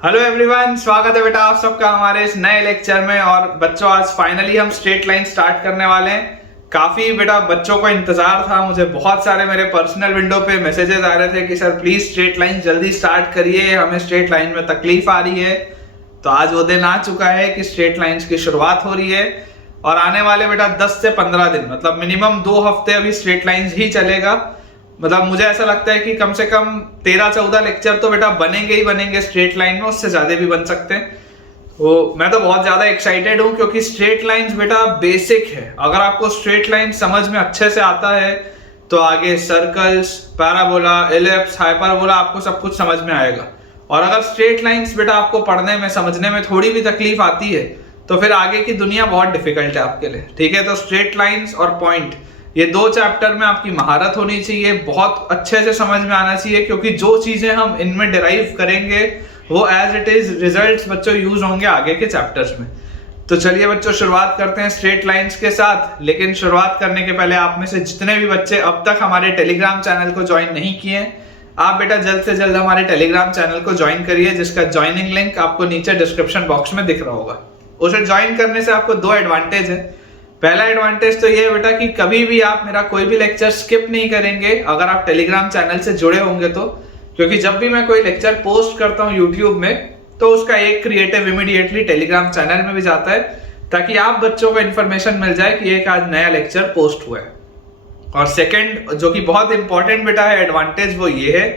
Hello everyone, स्वागत है बेटा आप सबका हमारे इस नए लेक्चर में। और बच्चों आज फाइनली हम स्ट्रेट लाइन स्टार्ट करने वाले हैं। काफी बेटा बच्चों को इंतजार था, मुझे बहुत सारे मेरे पर्सनल विंडो पे मैसेजेस आ रहे थे कि सर प्लीज स्ट्रेट लाइन जल्दी स्टार्ट करिए, हमें स्ट्रेट लाइन में तकलीफ आ रही है। तो आज वो दिन आ चुका है कि स्ट्रेट लाइन्स की शुरुआत हो रही है और आने वाले बेटा 10 से 15 दिन मतलब मिनिमम 2 हफ्ते अभी स्ट्रेट लाइन्स ही चलेगा। मतलब मुझे ऐसा लगता है कि कम से कम 13-14 लेक्चर तो बेटा बनेंगे ही बनेंगे स्ट्रेट लाइन में, उससे ज्यादा भी बन सकते हैं। तो मैं तो बहुत ज्यादा एक्साइटेड हूँ क्योंकि स्ट्रेट लाइंस बेटा बेसिक है। अगर आपको स्ट्रेट लाइन समझ में अच्छे से आता है तो आगे सर्कल्स, पैराबोला, एलिप्स, हाइपरबोला आपको सब कुछ समझ में आएगा। और अगर स्ट्रेट लाइंस बेटा आपको पढ़ने में समझने में थोड़ी भी तकलीफ आती है तो फिर आगे की दुनिया बहुत डिफिकल्ट है आपके लिए। ठीक है, तो स्ट्रेट लाइंस और पॉइंट ये 2 चैप्टर में आपकी महारत होनी चाहिए, बहुत अच्छे से समझ में आना चाहिए क्योंकि जो चीजें हम इनमें डिराइव करेंगे वो एज इट इज रिजल्ट्स बच्चों यूज होंगे आगे के चैप्टर्स में। तो चलिए बच्चों शुरुआत करते हैं स्ट्रेट लाइंस के साथ। लेकिन शुरुआत करने के पहले आप में से जितने भी बच्चे अब तक हमारे टेलीग्राम चैनल को ज्वाइन नहीं किए आप बेटा जल्द से जल्द हमारे टेलीग्राम चैनल को ज्वाइन करिए, जिसका ज्वाइनिंग लिंक आपको नीचे डिस्क्रिप्शन बॉक्स में दिख रहा होगा। उसे ज्वाइन करने से आपको 2 एडवांटेज है। पहला एडवांटेज तो ये है बेटा कि कभी भी आप मेरा कोई भी लेक्चर स्किप नहीं करेंगे अगर आप टेलीग्राम चैनल से जुड़े होंगे तो, क्योंकि जब भी मैं कोई लेक्चर पोस्ट करता हूँ यूट्यूब में तो उसका एक क्रिएटिव इमीडिएटली टेलीग्राम चैनल में भी जाता है ताकि आप बच्चों को इन्फॉर्मेशन मिल जाए कि एक आज नया लेक्चर पोस्ट हुआ है। और सेकंड जो कि बहुत इंपॉर्टेंट बेटा है एडवांटेज, वो ये है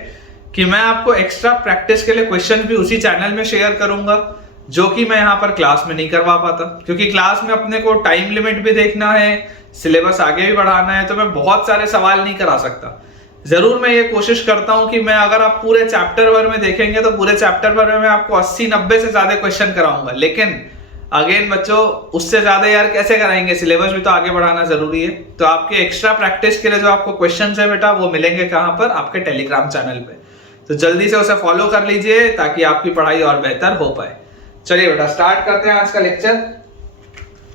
कि मैं आपको एक्स्ट्रा प्रैक्टिस के लिए क्वेश्चन भी उसी चैनल में शेयर करूंगा जो कि मैं यहाँ पर क्लास में नहीं करवा पाता, क्योंकि क्लास में अपने को टाइम लिमिट भी देखना है, सिलेबस आगे भी बढ़ाना है, तो मैं बहुत सारे सवाल नहीं करा सकता। जरूर मैं ये कोशिश करता हूँ कि मैं अगर आप पूरे चैप्टर भर में देखेंगे तो पूरे चैप्टर भर में मैं आपको 80-90 से ज्यादा क्वेश्चन कराऊंगा, लेकिन अगेन बच्चों उससे ज्यादा यार कैसे कराएंगे, सिलेबस भी तो आगे बढ़ाना जरूरी है। तो आपके एक्स्ट्रा प्रैक्टिस के लिए जो आपको क्वेश्चन है बेटा वो मिलेंगे कहाँ पर, आपके टेलीग्राम चैनल पे। तो जल्दी से उसे फॉलो कर लीजिए ताकि आपकी पढ़ाई और बेहतर हो पाए। चलिए बेटा स्टार्ट करते हैं आज का लेक्चर।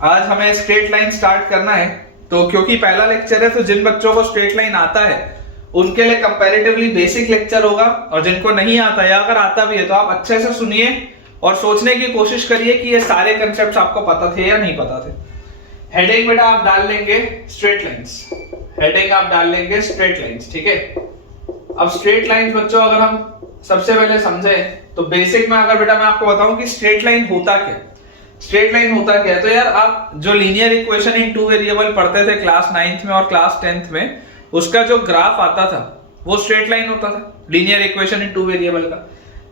आज हमें स्ट्रेट लाइन स्टार्ट करना है, तो क्योंकि पहला लेक्चर है तो जिन बच्चों को स्ट्रेट लाइन आता है उनके लिए कंपैरेटिवली बेसिक लेक्चर होगा, और जिनको नहीं आता या अगर आता भी है तो आप अच्छे से सुनिए और सोचने की कोशिश करिए कि ये सारे कंसेप्ट्स आपको पता थे या नहीं पता थे। हेडिंग बेटा आप डाल लेंगे स्ट्रेट लाइंस, हेडिंग आप डाल लेंगे स्ट्रेट लाइंस। ठीक है, अब स्ट्रेट लाइंस बच्चों अगर हम सबसे पहले समझे तो बेसिक में अगर बेटा मैं आपको बताऊं कि स्ट्रेट लाइन होता क्या, स्ट्रेट लाइन होता क्या है, तो यार आप जो लीनियर इक्वेशन इन 2 वेरिएबल पढ़ते थे क्लास 9th में और क्लास 10th में, उसका जो ग्राफ आता था वो स्ट्रेट लाइन होता था, लीनियर इक्वेशन इन 2 वेरिएबल का।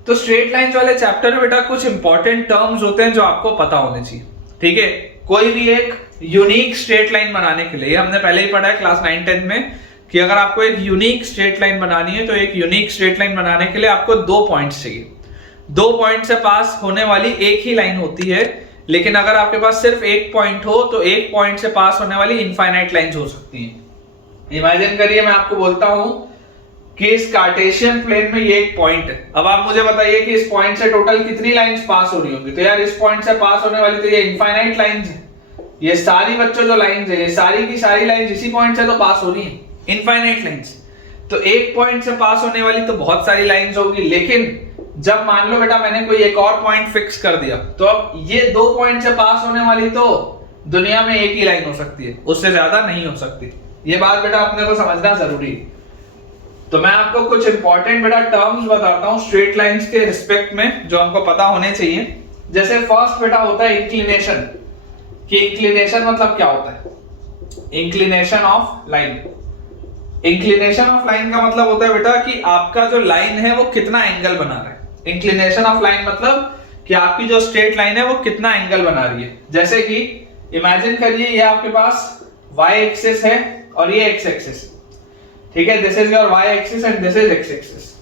तो स्ट्रेट लाइन वाले चैप्टर में बेटा कुछ इंपॉर्टेंट टर्म्स होते हैं जो आपको पता होने चाहिए। ठीक है, कोई भी एक यूनिक स्ट्रेट लाइन बनाने के लिए, हमने पहले ही पढ़ा है क्लास 9-10 में कि अगर आपको एक यूनिक स्ट्रेट लाइन बनानी है तो एक यूनिक स्ट्रेट लाइन बनाने के लिए आपको 2 पॉइंट्स चाहिए। 2 पॉइंट से पास होने वाली एक ही लाइन होती है, लेकिन अगर आपके पास सिर्फ एक पॉइंट हो तो एक पॉइंट से पास होने वाली इनफाइनाइट लाइंस हो सकती हैं। इमेजिन करिए मैं आपको बोलता हूं कि इस कार्टेशियन प्लेन में ये एक पॉइंट है। अब आप मुझे बताइए कि इस पॉइंट से टोटल कितनी लाइंस पास हो रही होंगी, तो यार इस पॉइंट से पास होने वाली तो ये इनफाइनाइट लाइंस है। ये सारी बच्चों जो लाइंस है, ये सारी की सारी लाइंस इसी पॉइंट से तो पास हो रही है, इनफाइनाइट लाइंस। तो एक पॉइंट से पास होने वाली तो बहुत सारी लाइंस होगी, लेकिन जब मान लो बेटा मैंने कोई एक और पॉइंट फिक्स कर दिया तो अब ये 2 पॉइंट से पास होने वाली तो दुनिया में एक ही लाइन हो सकती है, उससे ज्यादा नहीं हो सकती। ये बात बेटा अपने को समझना जरूरी है। तो मैं आपको कुछ इंपॉर्टेंट बेटा टर्म्स बताता हूं स्ट्रेट लाइंस के रिस्पेक्ट में जो हमको पता होने चाहिए। जैसे फर्स्ट बेटा होता है इंक्लिनेशन, कि इंक्लिनेशन मतलब क्या होता है, inclination of line. Inclination of line का मतलब होता है बेटा कि आपका जो लाइन है वो कितना एंगल बना रहा है। इंक्लिनेशन ऑफ लाइन मतलब कि आपकी जो स्ट्रेट लाइन है वो कितना एंगल बना रही है। जैसे कि इमेजिन करिए ये आपके पास y एक्सिस है और ये x एक्सिस, ठीक है, this is your y axis and this is x axis.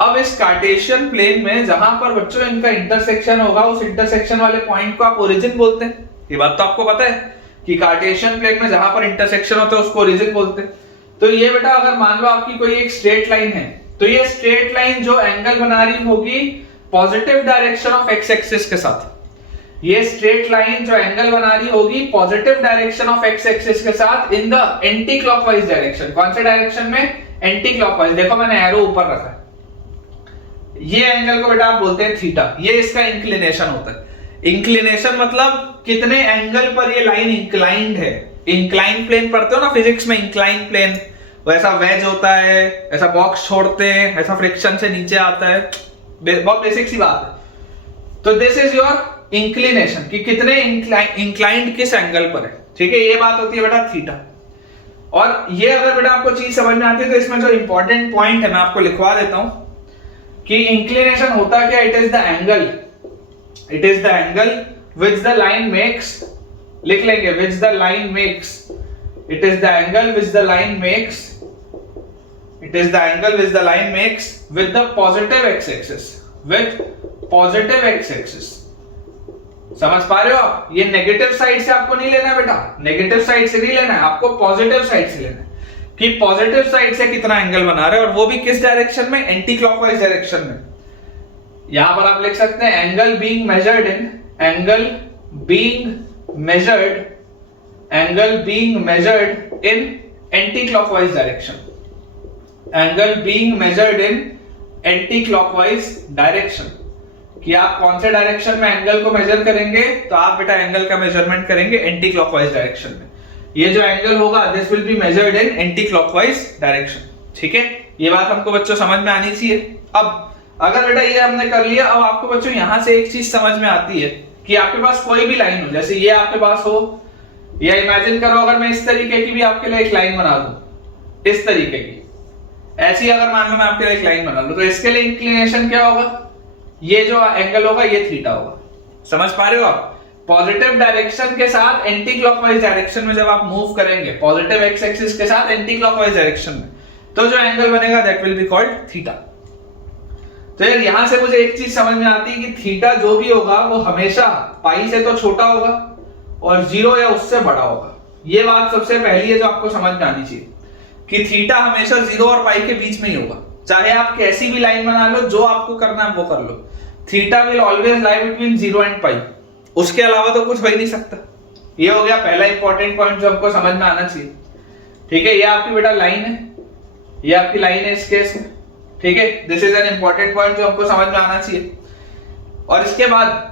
अब इस कार्टेशियन प्लेन में जहां पर बच्चों इनका इंटरसेक्शन होगा उस इंटरसेक्शन वाले पॉइंट को आप ओरिजिन बोलते हैं। ये बात तो आपको पता है कि कार्टेशियन प्लेन में जहां पर इंटरसेक्शन होता है उसको ओरिजिन बोलते हैं। तो ये बेटा अगर मान लो आपकी कोई एक स्ट्रेट लाइन है तो ये स्ट्रेट लाइन जो एंगल बना रही होगी positive direction of x axis के साथ, ये स्ट्रेट लाइन जो एंगल बना रही होगी positive direction of x axis के साथ in the anti clockwise direction. कौन से डायरेक्शन में, एंटी क्लॉकवाइज। देखो मैंने एरो ऊपर रखा है, ये एंगल को बेटा आप बोलते हैं थीटा, ये इसका इंक्लिनेशन होता है। इंक्लिनेशन मतलब कितने एंगल पर ये लाइन इंक्लाइंड है। इंक्लाइन प्लेन पढ़ते हो ना फिजिक्स में, इंक्लाइन प्लेन, वैसा वेज होता है, ऐसा बॉक्स छोड़ते हैं, ऐसा फ्रिक्शन से नीचे आता है, बहुत बेसिक सी बात है। तो दिस इज योर इंक्लिनेशन कि कितने इंक्लाइंड किस एंगल पर है, ठीक है, ये बात होती है बेटा थीटा। और ये अगर बेटा आपको चीज समझ में आती है तो इसमें जो इंपॉर्टेंट पॉइंट है मैं आपको लिखवा देता हूं कि इंक्लिनेशन होता क्या, it is the angle, it is the angle which the line makes, लिख लेंगे which the line makes, it is the angle which the line makes, it is the angle which the line makes with the positive x axis, with positive x axis. समझ पा रहे हो आप, ये negative side से आपको नहीं लेना है बेटा, नेगेटिव साइड से नहीं लेना है आपको, पॉजिटिव साइड से लेना है कि पॉजिटिव साइड से कितना एंगल बना रहे हैं, और वो भी किस डायरेक्शन में, एंटी क्लॉकवाइज डायरेक्शन में। यहां पर आप लिख सकते हैं angle being measured in, angle being measured, angle being measured in anti clockwise direction, angle being measured in anti clockwise direction, कि आप कौन से डायरेक्शन में एंगल को मेजर करेंगे, तो आप बेटा एंगल का मेजरमेंट करेंगे एंटी क्लॉकवाइज डायरेक्शन में। ये जो एंगल होगा this will be measured in anti clockwise direction, ठीक है, ये बात हमको बच्चों समझ में आनी चाहिए। अब अगर बेटा ये हमने कर लिया, अब आपको बच्चों यहां से एक चीज समझ में आती है कि आपके पास कोई भी लाइन हो, जैसे ये आपके पास हो, या इमेजिन करो अगर मैं इस तरीके की भी आपके लिए एक लाइन बना दूं, इस तरीके की, ऐसी अगर मान लो मैं आपके लिए एक लाइन बना लूं, तो इसके लिए इंक्लिनेशन क्या होगा, ये जो एंगल होगा ये थीटा होगा। समझ पा रहे हो आप, पॉजिटिव डायरेक्शन के साथ एंटी क्लॉकवाइज डायरेक्शन में जब आप मूव करेंगे, पॉजिटिव एक्स एक्सिस के साथ एंटी क्लॉकवाइज डायरेक्शन में, तो जो एंगल बनेगा that will be called theta. तो यार यहां से मुझे एक चीज समझ में आती है कि थीटा जो भी होगा वो हमेशा पाई से तो छोटा होगा और 0 या उससे बड़ा होगा। ये बात सबसे पहली है जो आपको समझ में आनी चाहिए कि थीटा हमेशा 0 और पाई के बीच में ही होगा, चाहे आप कैसी भी लाइन बना लो, जो आपको करना है वो कर लो, theta will always lie between 0 and pi, उसके अलावा तो कुछ हो ही नहीं सकता। ये हो गया पहला इंपॉर्टेंट पॉइंट जो हमको समझ में आना चाहिए, ठीक है। ये आपकी बेटा लाइन है, ये आपकी लाइन है इस केस में, ठीक है, this is an important point जो हमको समझ में आना चाहिए। और इसके बाद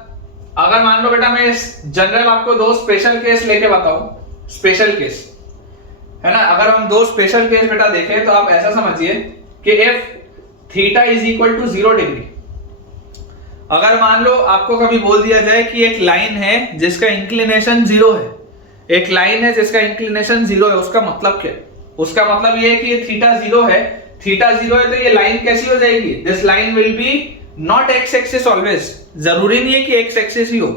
अगर मान लो बेटा मैं जनरल आपको 2 स्पेशल केस लेके बताऊं, स्पेशल केस है ना, अगर हम 2 स्पेशल केस बेटा देखें तो आप ऐसा समझिए कि if theta is equal to 0 degree, अगर मान लो आपको कभी बोल दिया जाए कि एक लाइन है जिसका इंक्लिनेशन 0 है, एक लाइन है जिसका इंक्लिनेशन 0 है, उसका मतलब क्या है, उसका मतलब ये है कि ये थीटा 0 है, थीटा 0 है, तो ये लाइन कैसी हो जाएगी, this line will be not x axis always, जरूरी नहीं है कि एक्स एक्सिस ही हो,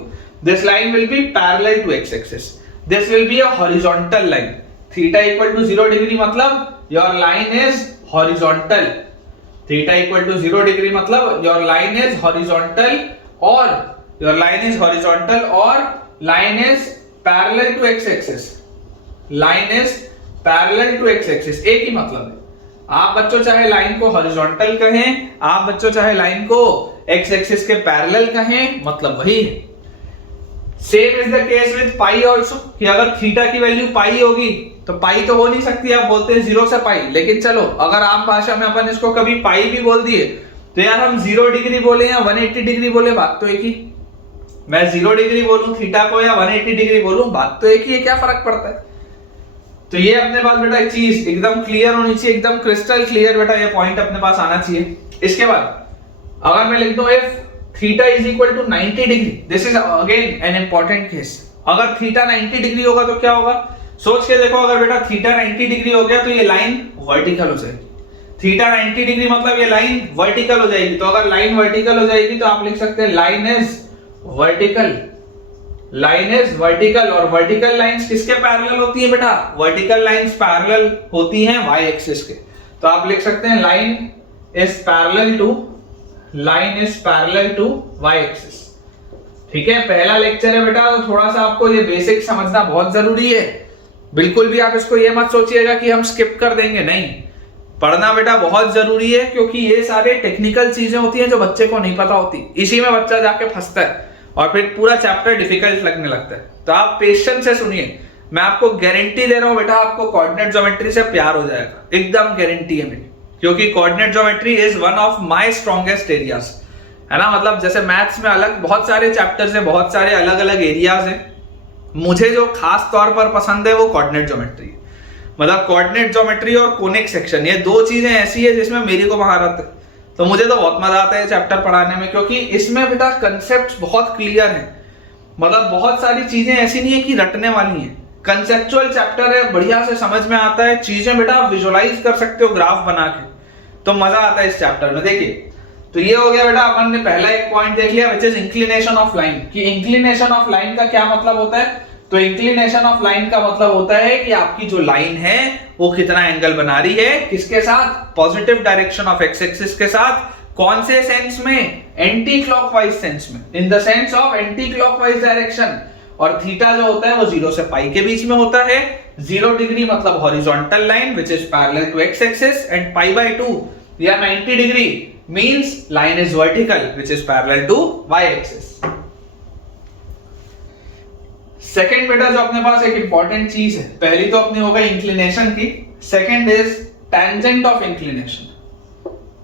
this line will be parallel to x axis, this will be a horizontal line. Theta equal to 0 degree मतलब your line is horizontal, theta equal to 0 degree मतलब your line is horizontal, और your line is horizontal और line is parallel to x axis, line is parallel to x axis, एक ही मतलब है। आप बच्चों चाहे लाइन को हॉरिजॉन्टल कहें, आप बच्चों चाहे लाइन को एक्स एक्सिस के पैरेलल कहें, मतलब वही है। Same is the case with pi also, कि अगर थीटा की वैल्यू पाई होगी तो पाई तो हो नहीं सकती, आप बोलते हैं 0 से पाई, लेकिन चलो अगर आम भाषा में अपन इसको कभी पाई भी बोल दिए तो यार हम 0 डिग्री बोले या 180 डिग्री बोले बात तो एक ही, मैं 0 डिग्री बोलूं थीटा को या 180 डिग्री बोलूं बात तो एक ही है, क्या फर्क पड़ता है। तो ये अपने पास बेटा एक चीज एकदम क्लियर होनी चाहिए, एकदम क्रिस्टल क्लियर बेटा ये पॉइंट अपने पास आना चाहिए। इसके बाद अगर मैं लिख दूं if theta is equal to 90 degree, this is again an important case, अगर थीटा 90 डिग्री होगा तो क्या होगा, सोच के देखो, अगर बेटा थीटा 90 डिग्री हो गया तो ये लाइन वर्टिकल हो जाएगी, थीटा 90 डिग्री मतलब ये लाइन वर्टिकल हो जाएगी, तो अगर लाइन वर्टिकल हो जाएगी तो आप लिख सकते हैं line is vertical, line is vertical, और वर्टिकल लाइंस किसके पैरेलल होती है बेटा, वर्टिकल लाइंस पैरेलल होती हैं y एक्सिस के, तो आप लिख सकते हैं line is parallel to, line is parallel to y axis, ठीक है। पहला लेक्चर है बेटा, तो थोड़ा सा आपको ये बेसिक समझना बहुत जरूरी है, बिल्कुल भी आप इसको ये मत सोचिएगा कि हम स्किप कर देंगे, नहीं, पढ़ना बेटा बहुत जरूरी है, क्योंकि ये सारे टेक्निकल चीजें होती हैं जो बच्चे को नहीं पता होती, इसी में बच्चा जाके फंसता है और फिर पूरा चैप्टर डिफिकल्ट लगने लगता है। तो आप पेशेंस से सुनिए, मैं आपको गारंटी दे रहा हूं बेटा, आपको कोऑर्डिनेट ज्योमेट्री से प्यार हो जाएगा, एकदम गारंटी है मेरी, क्योंकि coordinate geometry is one of my strongest areas, है ना। मतलब जैसे मैथ्स में अलग बहुत सारे चैप्टर्स हैं, बहुत सारे अलग अलग एरियाज हैं, मुझे जो खास तौर पर पसंद है वो कोऑर्डिनेट ज्योमेट्री। मतलब कोऑर्डिनेट ज्योमेट्री और कोनिक सेक्शन, ये दो चीजें ऐसी है जिसमें मेरी को महारत है। तो मुझे तो बहुत मजा आता है चैप्टर पढ़ाने में, क्योंकि इसमें बेटा कंसेप्ट बहुत क्लियर है। मतलब बहुत सारी चीजें ऐसी नहीं है कि रटने वाली हैं, कंसेप्चुअल चैप्टर है, बढ़िया से समझ में आता है, चीजें बेटा आप विजुअलाइज कर सकते हो ग्राफ बना के, तो मजा आता है इस चैप्टर में। देखिए, तो ये हो गया बेटा, अपन ने पहला एक पॉइंट देख लिया, which is inclination of line. कि इंक्लिनेशन ऑफ लाइन का क्या मतलब होता है? तो इंक्लिनेशन ऑफ लाइन का मतलब होता है कि आपकी जो लाइन है वो कितना एंगल बना रही है, किसके साथ? Positive direction of x axis के साथ। कौन से सेंस में? एंटी क्लॉकवाइज सेंस में, in the sense of anti clockwise direction. और थीटा जो होता है वो 0 से पाई के बीच में होता है। 0 डिग्री मतलब horizontal line which is parallel to x axis, and pi by 2 या 90 degree means line is vertical which is parallel to y axis. Second बेटा जो अपने पास एक इंपॉर्टेंट चीज है, पहली तो अपनी हो गई इंक्लिनेशन की, second is tangent of inclination.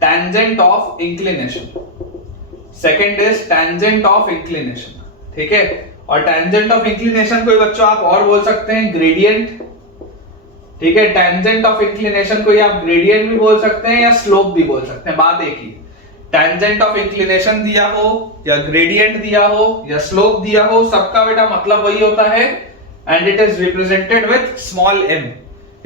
Tangent of inclination, second is tangent of inclination, ठीक है। और टेंजेंट ऑफ इंक्लिनेशन को बच्चों आप और बोल सकते हैं ग्रेडियंट, ठीक है। टेंजेंट ऑफ इंक्लिनेशन को आप ग्रेडियंट भी बोल सकते हैं या स्लोप भी बोल सकते हैं, बात एक ही। टेंजेंट ऑफ इंक्लिनेशन दिया हो या ग्रेडियंट दिया हो या स्लोप दिया हो, सबका बेटा मतलब वही होता है, and it is represented with small m।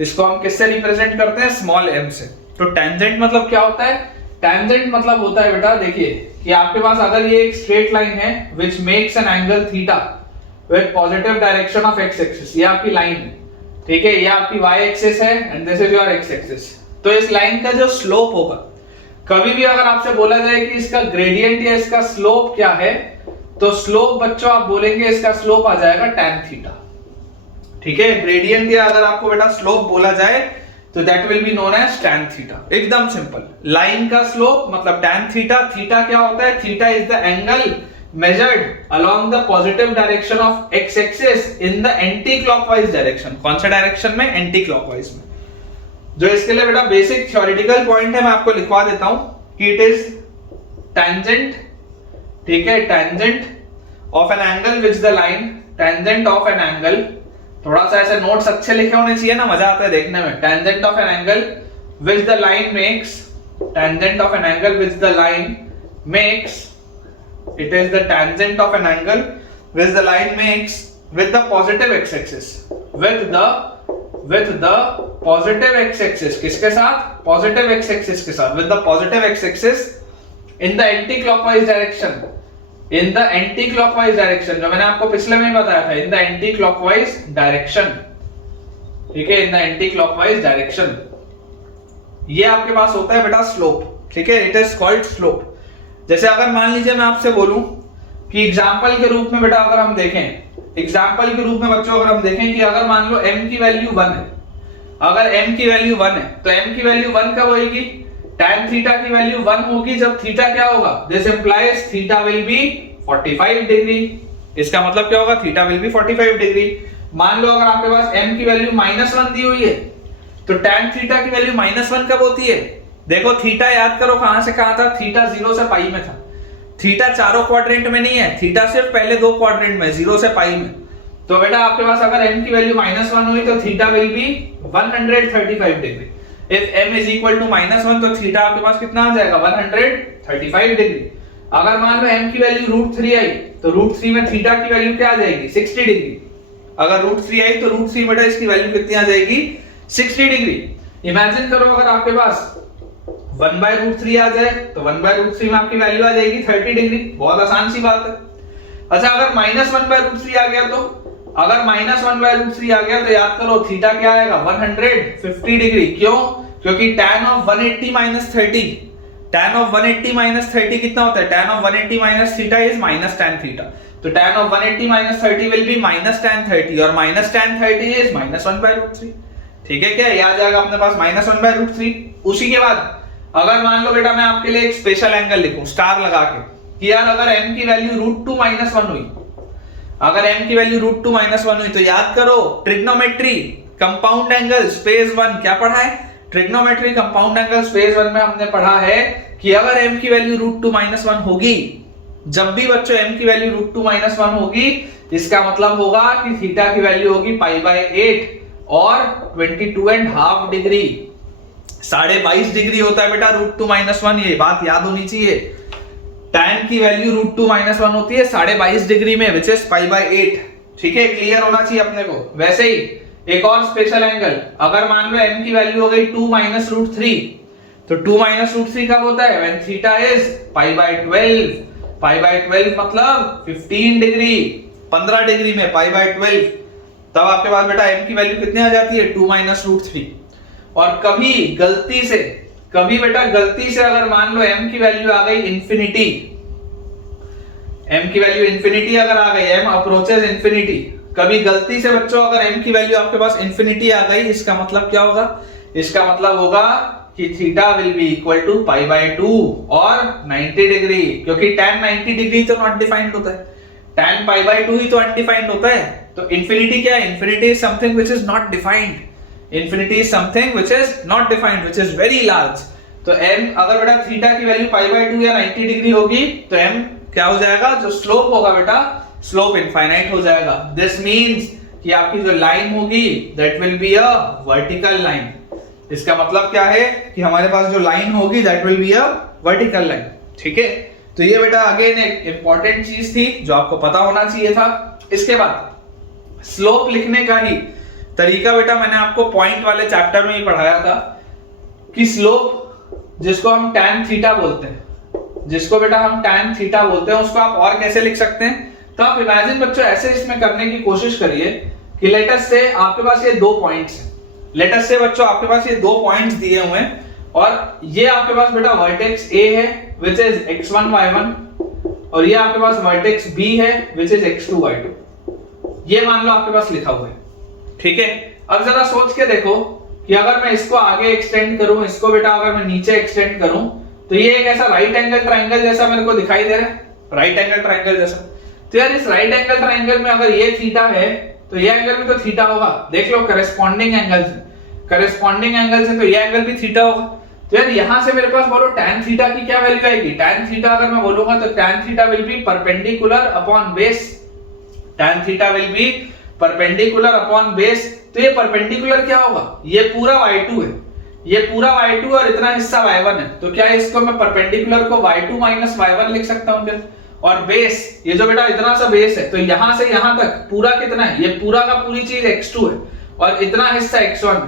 इसको हम किससे रिप्रेजेंट करते हैं? स्मॉल m से। तो टेंजेंट मतलब क्या होता है? टेंजेंट मतलब होता है बेटा, देखिए कि आपके पास अगर ये एक स्ट्रेट लाइन है which makes an angle theta with positive direction of x axis, ये आपकी लाइन है, ठीक है। ये आपकी y एक्सिस है and this is your x axis. तो इस लाइन का जो स्लोप होगा, कभी भी अगर आपसे बोला जाए कि इसका ग्रेडियंट या इसका स्लोप क्या है, तो स्लोप बच्चों आप बोलेंगे इसका स्लोप आ जाएगा tan थीटा, ठीक है। ग्रेडियंट या अगर आपको बेटा स्लोप बोला जाए तो that will be known as tan theta, एकदम सिंपल। लाइन का स्लोप मतलब tan थीटा। थीटा क्या होता है? Theta is the angle measured along the positive direction of x axis in the anti clockwise direction। कौन सा डायरेक्शन में? Anti clockwise में। जो इसके लिए बेटा बेसिक थ्योरेटिकल पॉइंट है, मैं आपको लिखवा देता हूं कि इट इज टेंजेंट, ठीक है, tangent of an angle which the line, tangent of an angle, थोड़ा सा ऐसे नोट्स अच्छे लिखे होने चाहिए ना, मजा आता है देखने में। Tangent of an angle which the line makes, tangent of an angle which the line makes, it is the tangent of an angle which the line makes with the positive x-axis, with the positive x-axis, किसके साथ? positive x-axis के साथ, with the positive x-axis in the anti-clockwise direction, in the anti-clockwise direction, जो मैंने आपको पिछले में बताया था, in the anti-clockwise direction, ठीक है, in the anti-clockwise direction। ये आपके पास होता है बेटा स्लोप, ठीक है, it is called slope। जैसे अगर मान लीजिए मैं आपसे बोलूं कि एग्जाम्पल के रूप में बेटा अगर हम देखें, एग्जाम्पल के रूप में बच्चों अगर हम देखें कि अगर मान लो m की वैल्यू 1 है, अगर m की वैल्यू 1 है तो m की वैल्यू 1 कब होगी? tan थीटा की वैल्यू 1 होगी जब थीटा क्या होगा? This implies theta will B 45 degree. इसका मतलब क्या होगा? Theta will B 45 degree. मान लो अगर आपके पास m की वैल्यू -1 दी हुई है तो tan थीटा की वैल्यू -1 कब होती है? देखो थीटा याद करो कहां से कहां था, थीटा 0 से पाई में था। थीटा चारों क्वाड्रेंट में नहीं है, थीटा सिर्फ पहले दो क्वाड्रेंट में, 0 से पाई में। तो बेटा आपके पास अगर m की वैल्यू -1 हुई तो theta will be 135 degree. If m is equal to -1 तो थीटा आपके पास कितना आ जाएगा? 135 डिग्री। अगर मान लो m की वैल्यू √3 आई तो √3 में थीटा की वैल्यू क्या आ जाएगी? 60 डिग्री। अगर √3 आई तो √3 बेटा इसकी वैल्यू कितनी आ जाएगी? 60 डिग्री। इमेजिन करो अगर आपके पास 1/√3 आ जाए तो 1/√3 में आपकी वैल्यू आ जाएगी 30 डिग्री। बहुत आसान सी बात है। अच्छा अगर -1/√3 आ गया तो, अगर -1/√3 आ गया तो याद करो थीटा क्या आएगा? 150 डिग्री। क्यों? क्योंकि tan of 180 - 30, tan of 180 - 30 कितना होता है? tan of 180 - theta is -tan theta. तो tan of 180 - 30 will be -tan 30 और -tan 30 इज -1/√3। ठीक है क्या? ये आ जाएगा अपने पास -1/√3। उसी के बाद अगर मान लो बेटा मैं आपके लिए एक स्पेशल एंगल लिखूं स्टार लगा के कि यार अगर m की वैल्यू √2 - 1 हुई, अगर m की वैल्यू √2 - 1 हुई तो याद करो ट्रिग्नोमेट्री, कंपाउंड एंगल, स्पेस 1 क्या पढ़ा है? ट्रिग्नोमेट्री कंपाउंड एंगल्स फेज 1 में हमने पढ़ा है कि अगर m की वैल्यू √2 - 1 होगी, जब भी बच्चों m की वैल्यू √2 - 1 होगी, इसका मतलब होगा कि थीटा की वैल्यू होगी π/8 और 22.5 डिग्री, 22.5 डिग्री होता है बेटा √2 - 1, ये बात याद होनी चाहिए। tan की वैल्यू √2 - 1 होती है 22.5 डिग्री में, विच इज π/8। ठीक है, क्लियर होना चाहिए अपने को। वैसे ही एक और स्पेशल एंगल, अगर मान लो m की वैल्यू हो गई 2 - √3, तो 2 - √3 कब होता है? व्हेन थीटा इज π/12, π/12 मतलब 15 डिग्री, 15 डिग्री में π/12, तब आपके पास बेटा m की वैल्यू कितने आ जाती है? 2 - √3। और कभी बेटा गलती से अगर मान लो m की वैल्यू आ गई इंफिनिटी, m की वैल्यू इंफिनिटी अगर आ गई, m अप्रोचेस इंफिनिटी, कभी गलती से बच्चों अगर m की वैल्यू आपके पास इंफिनिटी आ गई, इसका मतलब क्या होगा? इसका मतलब होगा कि theta will be equal to π/2 और 90 डिग्री, क्योंकि tan 90 डिग्री तो नॉट डिफाइंड होता है, tan π/2 ही तो अनडिफाइंड होता है। तो इंफिनिटी क्या है? Infinity is something which is not defined, infinity is something which is not defined, which is very large. तो m अगर बेटा थीटा की वैल्यू π/2 या 90 डिग्री होगी, तो m क्या हो जाएगा? जो स्लोप होगा बेटा, स्लोप इनफाइनाइट हो जाएगा। दिस मींस कि आपकी जो लाइन होगी that will be a vertical line. इसका मतलब क्या है कि हमारे पास जो लाइन होगी that will be a vertical line. ठीक है, तो ये बेटा अगेन एक इंपॉर्टेंट चीज थी जो आपको पता होना चाहिए था। इसके बाद स्लोप लिखने का ही तरीका बेटा मैंने आपको पॉइंट वाले चैप्टर में ही पढ़ाया था कि स्लोप जिसको हम tan थीटा बोलते हैं, जिसको बेटा हम tan थीटा बोलते हैं, उसको आप और कैसे लिख सकते हैं? तो आप इमेजिन बच्चों ऐसे इसमें करने की कोशिश करिए कि लेट अस से आपके पास ये दो पॉइंट्स हैं, लेट अस से बच्चों आपके पास ये दो पॉइंट्स दिए हुए हैं और ये आपके पास बेटा वर्टेक्स A है व्हिच इज x1 y1 और ये आपके पास वर्टेक्स B है व्हिच इज x2 y2। ये मान लो आपके पास लिखा हुआ है। ठीक है, अब जरा सोच के देखो कि अगर मैं इसको आगे एक्सटेंड करूं, इसको बेटा अगर मैं नीचे एक्सटेंड करूं, तो ये एक ऐसा राइट एंगल ट्रायंगल जैसा मेरे को दिखाई दे रहा है, राइट एंगल ट्रायंगल जैसा। तो यार इस राइट एंगल ट्रायंगल में अगर ये थीटा है तो ये एंगल भी तो थीटा होगा। देख लो करेस्पॉन्डिंग एंगल्स है, तो ये एंगल भी थीटा होगा। तो यार यहां से मेरे पास बोलो tan थीटा की क्या वैल्यू आएगी? tan थीटा अगर मैं बोलूंगा तो tan theta will B perpendicular upon base, tan theta will B perpendicular upon base. तो ये परपेंडिकुलर क्या होगा? ये पूरा y2 है, ये पूरा y2 और इतना हिस्सा y1 है। तो क्या इसको मैं परपेंडिकुलर को y2 - y1 लिख सकता हूं क्या? और बेस, ये जो बेटा इतना सा बेस है, तो यहां से यहां तक पूरा कितना है? ये पूरा का पूरी चीज x2 है और इतना हिस्सा x1 है।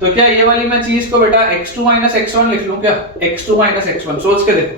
तो क्या ये वाली मैं चीज को बेटा x2 - x1 लिख लूं क्या? x2 - x1। सोच के देखो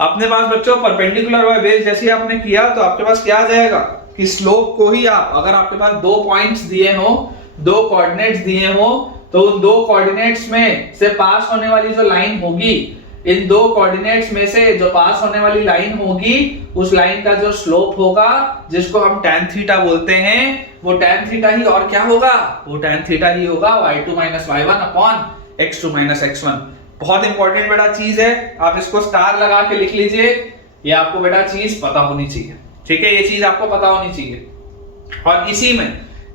अपने पास बच्चों परपेंडिकुलर बाय बेस जैसे आपने किया तो आपके पास क्या आ जाएगा कि स्लोप को ही आप, अगर आपके पास दो पॉइंट्स दिए हो, दो कोऑर्डिनेट्स दिए हो, तो उन दो कोऑर्डिनेट्स में से पास होने वाली जो लाइन होगी, इन दो कोऑर्डिनेट्स में से जो पास होने वाली लाइन होगी, उस लाइन का जो स्लोप होगा जिसको हम tan थीटा बोलते हैं, वो tan थीटा ही और क्या होगा? वो tan थीटा ही होगा y2 - y1 upon x2 - x1। बहुत इंपॉर्टेंट बेटा चीज है, आप इसको स्टार लगा के लिख लीजिए, ये आपको बेटा चीज पता होनी चाहिए। ठीक है, ये चीज आपको पता होनी चाहिए। और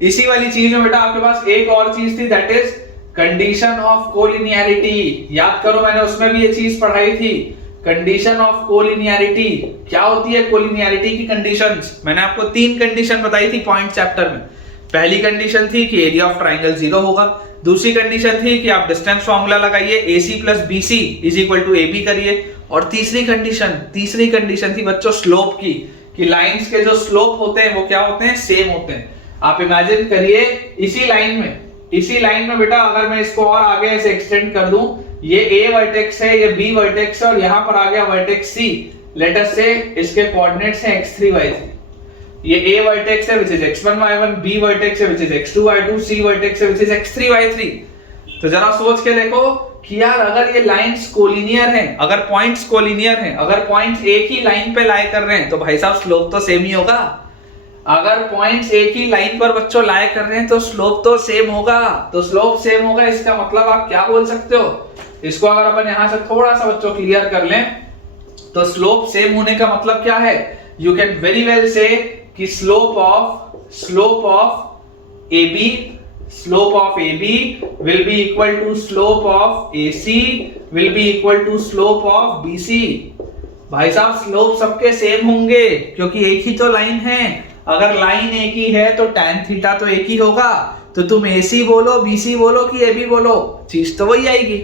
इसी वाली चीज में बेटा आपके पास एक और चीज थी, that is condition of collinearity. याद करो मैंने उसमें भी ये चीज पढ़ाई थी, कंडीशन ऑफ कोलिनियरिटी। क्या होती है कोलिनियरिटी की कंडीशंस? मैंने आपको 3 कंडीशन बताई थी पॉइंट चैप्टर में। पहली कंडीशन थी कि एरिया ऑफ ट्राइंगल 0 होगा, दूसरी कंडीशन थी कि आप डिस्टेंस फार्मूला लगाइए AC + BC = AB करिए, और तीसरी कंडीशन थी बच्चों स्लोप की, कि लाइंस के जो स्लोप होते हैं वो क्या होते हैं? सेम होते हैं। आप इमेजिन करिए इसी लाइन में बेटा अगर मैं इसको और आगे ऐसे एक्सटेंड कर दूं, ये A वर्टेक्स है, ये B वर्टेक्स है और यहां पर आ गया वर्टेक्स C। लेट अस से इसके कोऑर्डिनेट्स हैं x3 y3। ये A वर्टेक्स है which is x1 y1, B vertex है which is x2 y2, C vertex है व्हिच इज x3 y3। तो जरा सोच के देखो कि यार अगर ये लाइंस कोलिनियर हैं, अगर पॉइंट्स कोलिनियर हैं, अगर पॉइंट्स एक ही लाइन पे लाई कर रहे हैं, तो भाई साहब स्लोप तो सेम ही होगा। अगर पॉइंट्स एक ही लाइन पर बच्चों लाई कर रहे हैं तो स्लोप तो सेम होगा। तो स्लोप सेम होगा, इसका मतलब आप क्या बोल सकते हो? इसको अगर अपन यहां से थोड़ा सा बच्चों क्लियर कर लें, तो स्लोप सेम होने का मतलब क्या है? यू कैन वेरी वेल से कि slope of AB slope of A B will be equal to slope of A C will be equal to slope of B C. भाई साहब स्लोप सबके सेम होंगे क्योंकि एक ही तो लाइन है। अगर लाइन एक ही है तो tan थीटा तो एक ही होगा। तो तुम AC बोलो, BC बोलो कि AB बोलो, चीज तो वही आएगी।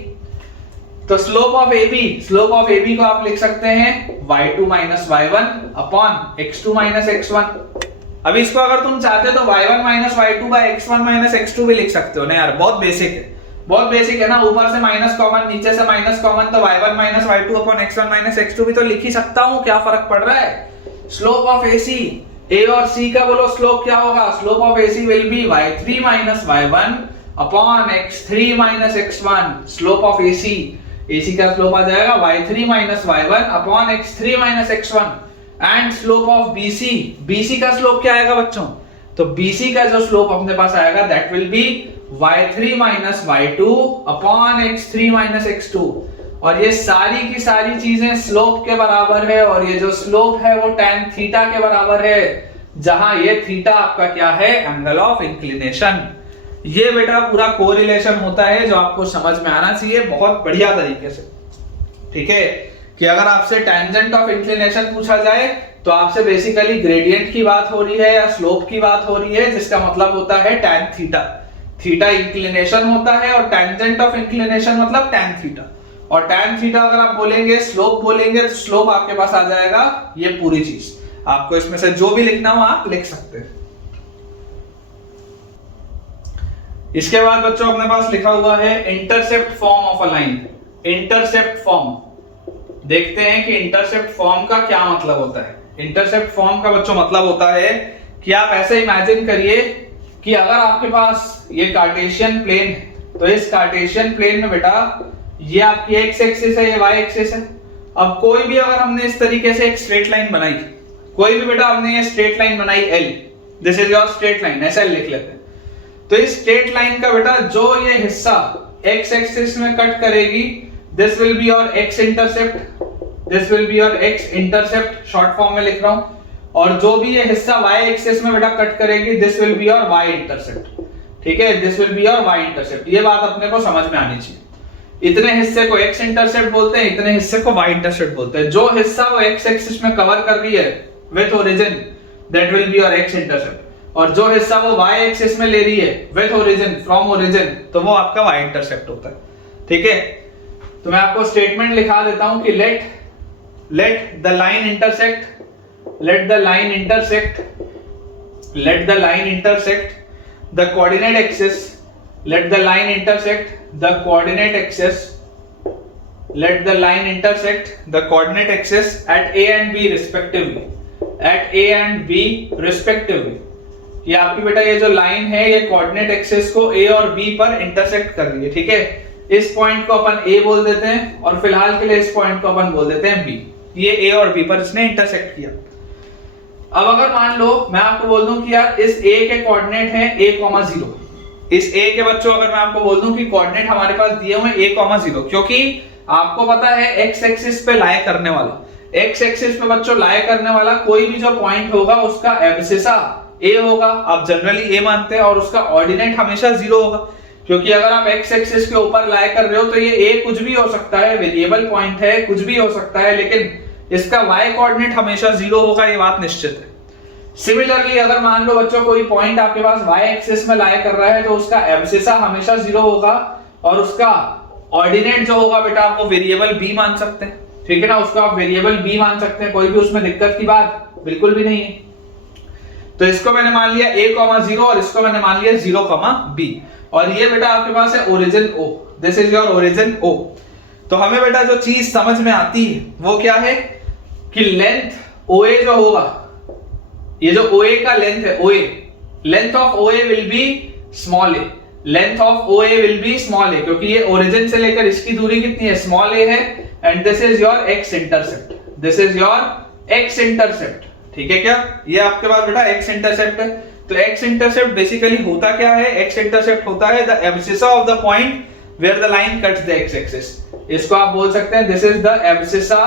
तो स्लोप ऑफ AB को आप लिख सकते हैं y2 minus y1 upon x2 minus x1। अब इसको अगर तुम चाहते हो तो y1 minus y2 bye x1 minus x2 भी लिख सकते हो ना यार, बहुत बेसिक है ना। ऊपर से माइनस कॉमन, नीचे से माइनस कॉमन, तो y1 minus y2 upon x1 minus x2 भी तो लिख ही सकता हूं, क्या फर्क पड़ रहा है। स्लोप ऑफ AC, A और C का बोलो स्लोप क्या होगा। Slope of AC will be y3 minus y1 upon x3 minus x1। Slope of AC का स्लोप आ जाएगा y3 minus y1 upon x3 minus x1। And slope of BC का slope क्या आएगा बच्चों। तो BC का जो स्लोप अपने पास आएगा that will B y3 minus y2 upon x3 minus x2। और ये सारी की सारी चीजें स्लोप के बराबर है, और ये जो स्लोप है वो tan थीटा के बराबर है, जहां ये थीटा आपका क्या है, एंगल ऑफ इंक्लिनेशन। ये बेटा पूरा कोरिलेशन होता है जो आपको समझ में आना चाहिए बहुत बढ़िया तरीके से। ठीक है, कि अगर आपसे टेंजेंट ऑफ इंक्लिनेशन पूछा जाए तो आपसे बेसिकली ग्रेडियंट की बात हो रही है या स्लोप की बात हो रही है, जिसका मतलब होता है tan थीटा। थीटा इंक्लिनेशन होता है और टेंजेंट ऑफ इंक्लिनेशन मतलब tan थीटा। और tan थीटा अगर आप बोलेंगे, स्लोप बोलेंगे, तो स्लोप आपके पास आ जाएगा ये पूरी चीज। आपको इसमें से जो भी लिखना हो आप लिख सकते हैं। इसके बाद बच्चों अपने पास लिखा हुआ है intercept form of a line. Intercept form देखते हैं कि इंटरसेप्ट फॉर्म का क्या मतलब होता है। इंटरसेप्ट फॉर्म का बच्चों मतलब होता है कि आप ऐसे इमेजिन करिए कि अगर आपके पास ये कार्टेशियन प्लेन है, तो इस कार्टेशियन प्लेन में बेटा ये आपकी x एक्सिस है, ये y एक्सिस है। अब कोई भी अगर हमने इस तरीके से एक स्ट्रेट लाइन बनाई, कोई भी बेटा हमने ये स्ट्रेट लाइन बनाई L, this is your straight line, ऐसे लिख लेते हैं। तो इस स्ट्रेट लाइन का बेटा जो ये हिस्सा x एक्सिस में कट करेगी, this will be your x intercept, this will be your x intercept, short form में लिख रहा हूं। और जो भी ये हिस्सा y एक्सिस में बेटा कट करेगी, this will be your y intercept. ठीक है, this will be your y intercept. ये बात अपने को समझ में आनी चाहिए। इतने हिस्से को x इंटरसेप्ट बोलते हैं, इतने हिस्से को y इंटरसेप्ट बोलते हैं। जो हिस्सा वो x एक्सिस में कवर कर रही है with origin, that will be your x intercept. और जो हिस्सा वो y एक्सिस में ले रही है विथ ओरिजिन, फ्रॉम ओरिजिन, तो वो आपका y इंटरसेप्ट होता है। ठीक है, तो मैं आपको स्टेटमेंट लिखा देता हूं कि let the line intersect the coordinate axis, let the line intersect the coordinate axis at a and b respectively। ये आपकी बेटा ये जो लाइन है ये कोऑर्डिनेट एक्सिस को a और b पर इंटरसेक्ट कर रही है। ठीक है, इस पॉइंट को अपन a बोल देते हैं और फिलहाल के लिए इस पॉइंट को अपन बोल देते हैं b। ये a और b पर इसने इंटरसेक्ट किया। अब अगर मान लो मैं आपको बोल दूं कि यार इस a के कोऑर्डिनेट है a,0, इस a के बच्चों अगर मैं आपको बोल दूं कि कोऑर्डिनेट हमारे पास दिए हुए a,0, क्योंकि आपको पता है x एक्सिस पे लाई करने वाला कोई भी जो पॉइंट होगा उसका एब्सिसा a होगा। आप जनरली a मानते हैं और उसका ऑर्डिनेट हमेशा 0 होगा, क्योंकि अगर आप x एक्सिस के ऊपर लाई कर रहे हो तो ये a कुछ भी हो सकता है, वेरिएबल पॉइंट है, कुछ भी हो सकता है, लेकिन इसका y कोऑर्डिनेट हमेशा 0 होगा, ये बात निश्चित है। सिमिलरली अगर मान लो बच्चों कोई पॉइंट आपके पास y एक्सिस में लाई कर रहा है तो उसका एब्सिसा हमेशा 0 होगा और उसका ऑर्डिनेट जो होगा बेटा आप वो वेरिएबल b मान सकते हैं। ठीक है ना, उसको आप वेरिएबल b मान सकते हैं, कोई भी उसमें दिक्कत की बात बिल्कुल भी नहीं है। तो इसको मैंने मान लिया a,0 और इसको मैंने मान लिया 0,b। और ये बेटा आपके पास है origin O, this is your origin O। तो हमें बेटा जो चीज समझ में आती है वो क्या है कि लेंथ OA जो होगा, ये जो OA का लेंथ है, length of OA will be small a, क्योंकि ये ओरिजिन से लेकर इसकी दूरी कितनी है, स्मॉल a है। And this is your x intercept, ठीक है क्या, ये आपके पास बेटा x इंटरसेप्ट है। तो x इंटरसेप्ट बेसिकली होता क्या है, x इंटरसेप्ट होता है the abscissa of the point where the line cuts the x axis. इसको आप बोल सकते हैं this is the abscissa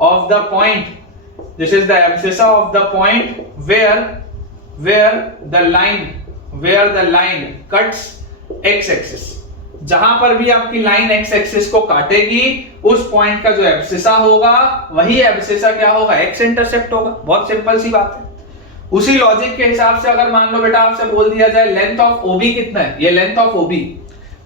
of the point, where where the line cuts x axis, जहां पर भी आपकी लाइन x एक्सिस को काटेगी उस पॉइंट का जो एब्सिसा होगा वही एब्सिसा क्या होगा, x इंटरसेप्ट होगा। बहुत सिंपल सी बात है। उसी लॉजिक के हिसाब से अगर मान लो बेटा आपसे बोल दिया जाए लेंथ ऑफ OB कितना है, ये लेंथ ऑफ OB,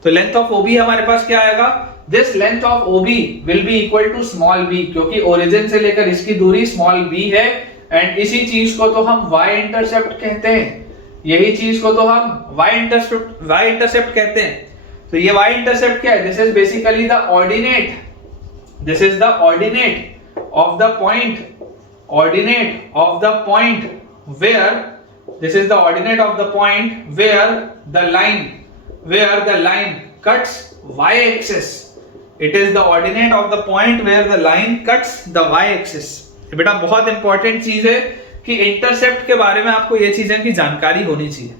तो लेंथ ऑफ OB हमारे पास क्या आएगा, this length of OB will be equal to small b, क्योंकि ओरिजिन से लेकर इसकी दूरी स्मॉल b है। एंड इसी चीज को तो हम y इंटरसेप्ट कहते हैं, यही चीज को तो हम y इंटरसेप्ट कहते हैं। तो ये y इंटरसेप्ट क्या है, this is basically the ordinate, this is the ordinate of the point, ordinate of the point where, this is the ordinate of the point where the line cuts y axis. It is the ordinate of the point where the line cuts the y axis. बेटा बहुत important चीज है कि intercept के बारे में आपको ये चीजें की जानकारी होनी चाहिए।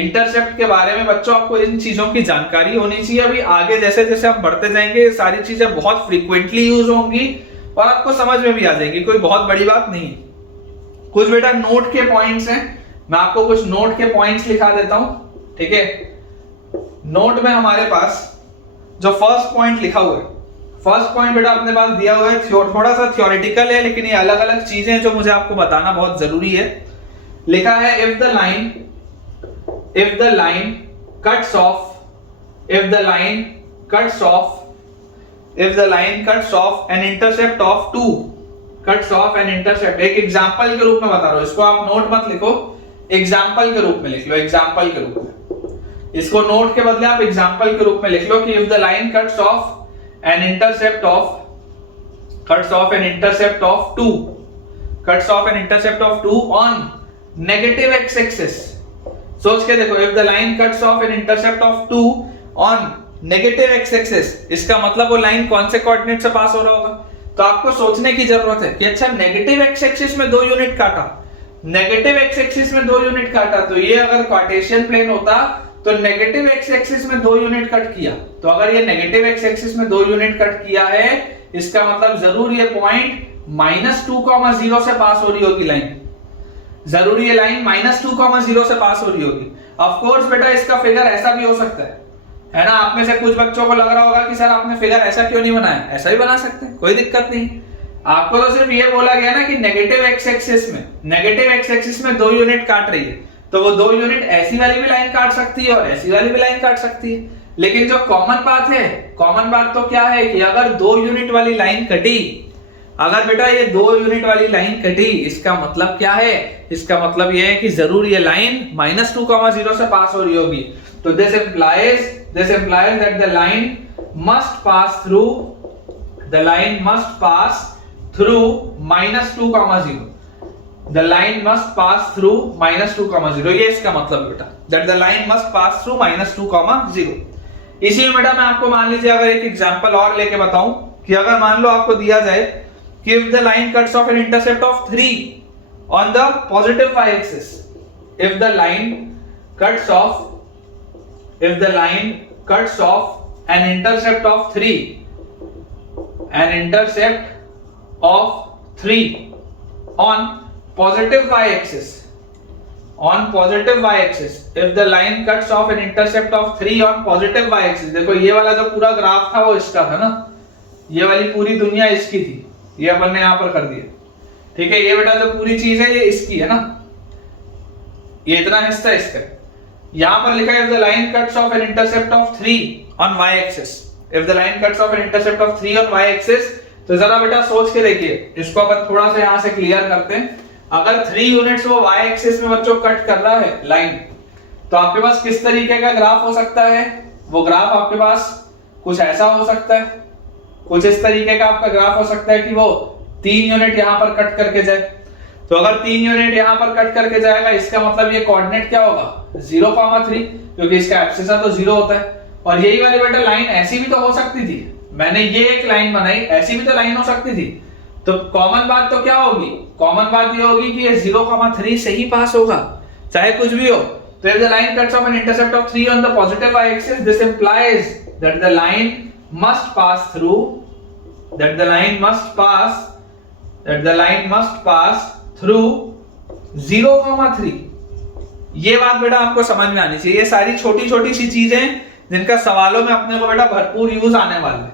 इंटरसेप्ट के बारे में बच्चों आपको इन चीजों की जानकारी होनी चाहिए। अभी आगे जैसे जैसे हम बढ़ते जाएंगे ये सारी चीजें बहुत फ्रीक्वेंटली यूज होंगी और आपको समझ में भी आ जाएगी, कोई बहुत बड़ी बात नहीं है। कुछ बेटा नोट के पॉइंट्स हैं, मैं आपको कुछ नोट के पॉइंट्स लिखा देता हूं, ठीक है। नोट में हमारे पास जो फर्स्ट पॉइंट लिखा हुआ है, फर्स्ट पॉइंट बेटा अपने पास दिया हुआ है, थोड़ा सा थ्योरेटिकल है लेकिन ये अलग अलग चीजें हैं जो मुझे आपको बताना बहुत जरूरी है। लिखा है if the line cuts off an intercept of 2, cuts off an intercept, एक एग्जांपल के रूप में बता रहा हूं, इसको आप नोट मत लिखो, एग्जांपल के रूप में लिख लो, एग्जांपल के रूप में। इसको नोट के बदले आप एग्जांपल के रूप में लिख लो कि if the line cuts off an intercept of 2 on negative x axis, सोच के देखो, if the line cuts off an intercept of 2 on negative x axis, इसका मतलब वो लाइन कौन से कोऑर्डिनेट से पास हो रहा होगा। तो आपको सोचने की जरूरत है कि अच्छा नेगेटिव एक्स एक्सिस में 2 यूनिट काटा, नेगेटिव एक्स एक्सिस में 2 यूनिट काटा, तो ये अगर कार्टेशियन प्लेन होता तो नेगेटिव एक्स एक्सिस में 2 यूनिट कट किया, तो अगर ये नेगेटिव एक्स एक्सिस में 2 यूनिट कट किया है इसका मतलब जरूर ये पॉइंट -2,0 से पास हो रही होगी लाइन, जरूर ये लाइन -2,0 से पास हो रही होगी। ऑफ कोर्स बेटा इसका फिगर ऐसा भी हो सकता है ना। आप में से कुछ बच्चों को लग रहा होगा कि सर आपने फिगर ऐसा क्यों नहीं बनाया, ऐसा भी बना सकते हैं, कोई दिक्कत नहीं। आपको तो सिर्फ ये बोला गया ना कि नेगेटिव एक्स एक्सिस में 2 यूनिट काट रही है, तो वो 2 यूनिट ऐसी वाली भी लाइन काट सकती है और ऐसी वाली भी लाइन काट सकती है। लेकिन जो कॉमन बात तो क्या है कि अगर 2 यूनिट वाली लाइन कटी, अगर बेटा ये 2 यूनिट वाली लाइन कटी, इसका मतलब क्या है, इसका मतलब ये है कि जरूर ये लाइन -2,0 से पास हो रही होगी। तो this implies that the line must pass through -2,0. The line must pass through -2,0. ये इसका मतलब बेटा, that the line must pass through -2,0. इसी में बेटा मैं आपको मान लीजिए अगर एक एग्जांपल और लेके बताऊं कि अगर मान लो आपको दिया जाए कि if the line cuts off an intercept of 3 on the positive y axis, if the line cuts off an intercept of 3 on positive y axis, if the line cuts off an intercept of 3 on positive y axis, देखो ये वाला जो पूरा graph था वो इसका था ना, ये वाली पूरी दुनिया इसकी थी, ये अपन ने यहां पर कर दिया, ठीक है। ये बेटा जो पूरी चीज है ये इसकी है ना, ये इतना हिस्सा इसका। यहां पर लिखा है if the line cuts off an intercept of 3 on y axis, if the line cuts off an intercept of 3 on y axis, तो जरा बेटा सोच के देखिए, इसको अपन थोड़ा सा यहां से क्लियर करते हैं। अगर 3 यूनिट्स वो y एक्सिस में बच्चों कट कर रहा है लाइन, तो आपके पास किस तरीके का ग्राफ हो सकता है, वो ग्राफ आपके पास कुछ ऐसा हो सकता है, कुछ इस तरीके का आपका ग्राफ हो सकता है कि वो 3 यूनिट यहां पर कट करके जाए। तो अगर 3 यूनिट यहां पर कट करके जाएगा इसका मतलब ये कोऑर्डिनेट क्या होगा, 0,3, क्योंकि इसका एब्सिसा तो 0 होता है। और यही वाली बेटा लाइन ऐसी भी तो हो सकती थी, मैंने ये एक लाइन बनाई, ऐसी भी तो लाइन हो सकती थी। तो कॉमन बात तो क्या होगी, कॉमन बात ये होगी कि ये 0,3 से ही पास होगा, चाहे कुछ भी हो। तो if the line cuts off an intercept of 3 on the positive y axis, this implies that the line must pass through 0,3 ये बात बेटा आपको समझ में आनी चाहिए। ये सारी छोटी छोटी सी चीजें जिनका सवालों में अपने को बेटा भरपूर यूज आने वाले हैं।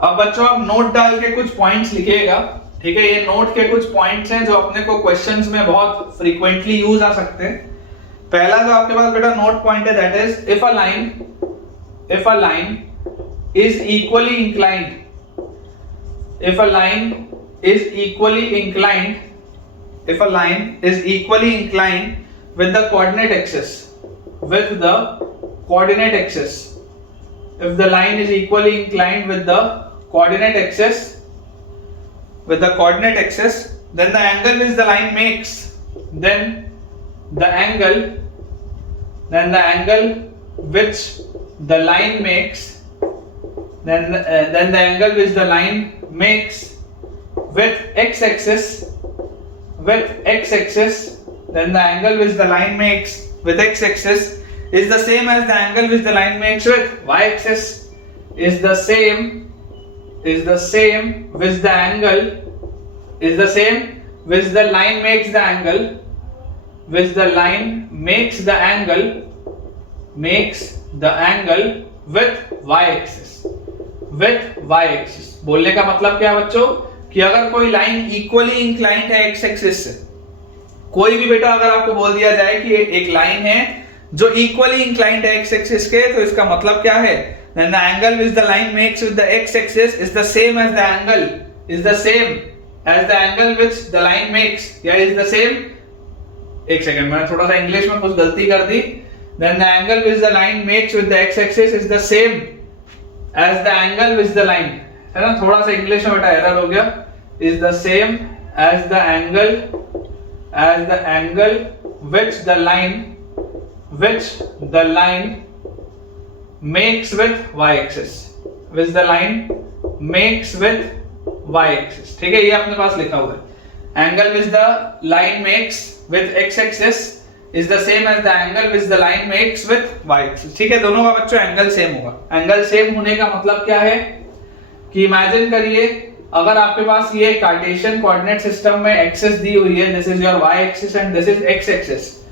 अब बच्चों आप नोट डाल के कुछ पॉइंट्स लिखिएगा, ठीक है। ये नोट के कुछ पॉइंट्स हैं जो अपने को क्वेश्चंस में बहुत फ्रीक्वेंटली यूज आ सकते हैं। पहला जो आपके पास बेटा नोट पॉइंट है that is if a line is equally inclined, if a line is equally inclined with the coordinate axis, if the line is equally inclined with the coordinate axis, then the angle which the line makes, then the angle which the line makes then the angle which the line makes with x-axis, then the angle which the line makes with x-axis is the same as the angle which the line makes with y-axis, is the same which the line makes the angle with y-axis, बोलने का मतलब क्या है बच्चों कि अगर कोई line equally inclined है एक्स एक्सिस से, कोई भी बेटा अगर आपको बोल दिया जाए कि एक लाइन है जो इक्वली इंक्लाइंड है एक्स एक्सिस के, तो इसका मतलब क्या है, then the angle which the line makes with the x axis is the same as the angle which the line makes, या is the same, एक सेकंड मैंने थोड़ा सा इंग्लिश में कुछ गलती कर दी, then the angle which the line makes with the x axis is the same as the angle which the line, है ना, थोड़ा सा इंग्लिश में बेटा एरर हो गया, is the same as the angle which the line makes with y axis, ठीक है। ये अपने पास लिखा हुआ है, angle which the line makes with x axis is the same as the angle which the line makes with y axis, ठीक है। दोनों का बच्चों एंगल सेम होगा। एंगल सेम होने का मतलब क्या है कि इमेजिन करिए अगर आपके पास ये कार्टेशियन कोऑर्डिनेट सिस्टम में एक्सिस दी हुई है, this is your y axis and this is x axis,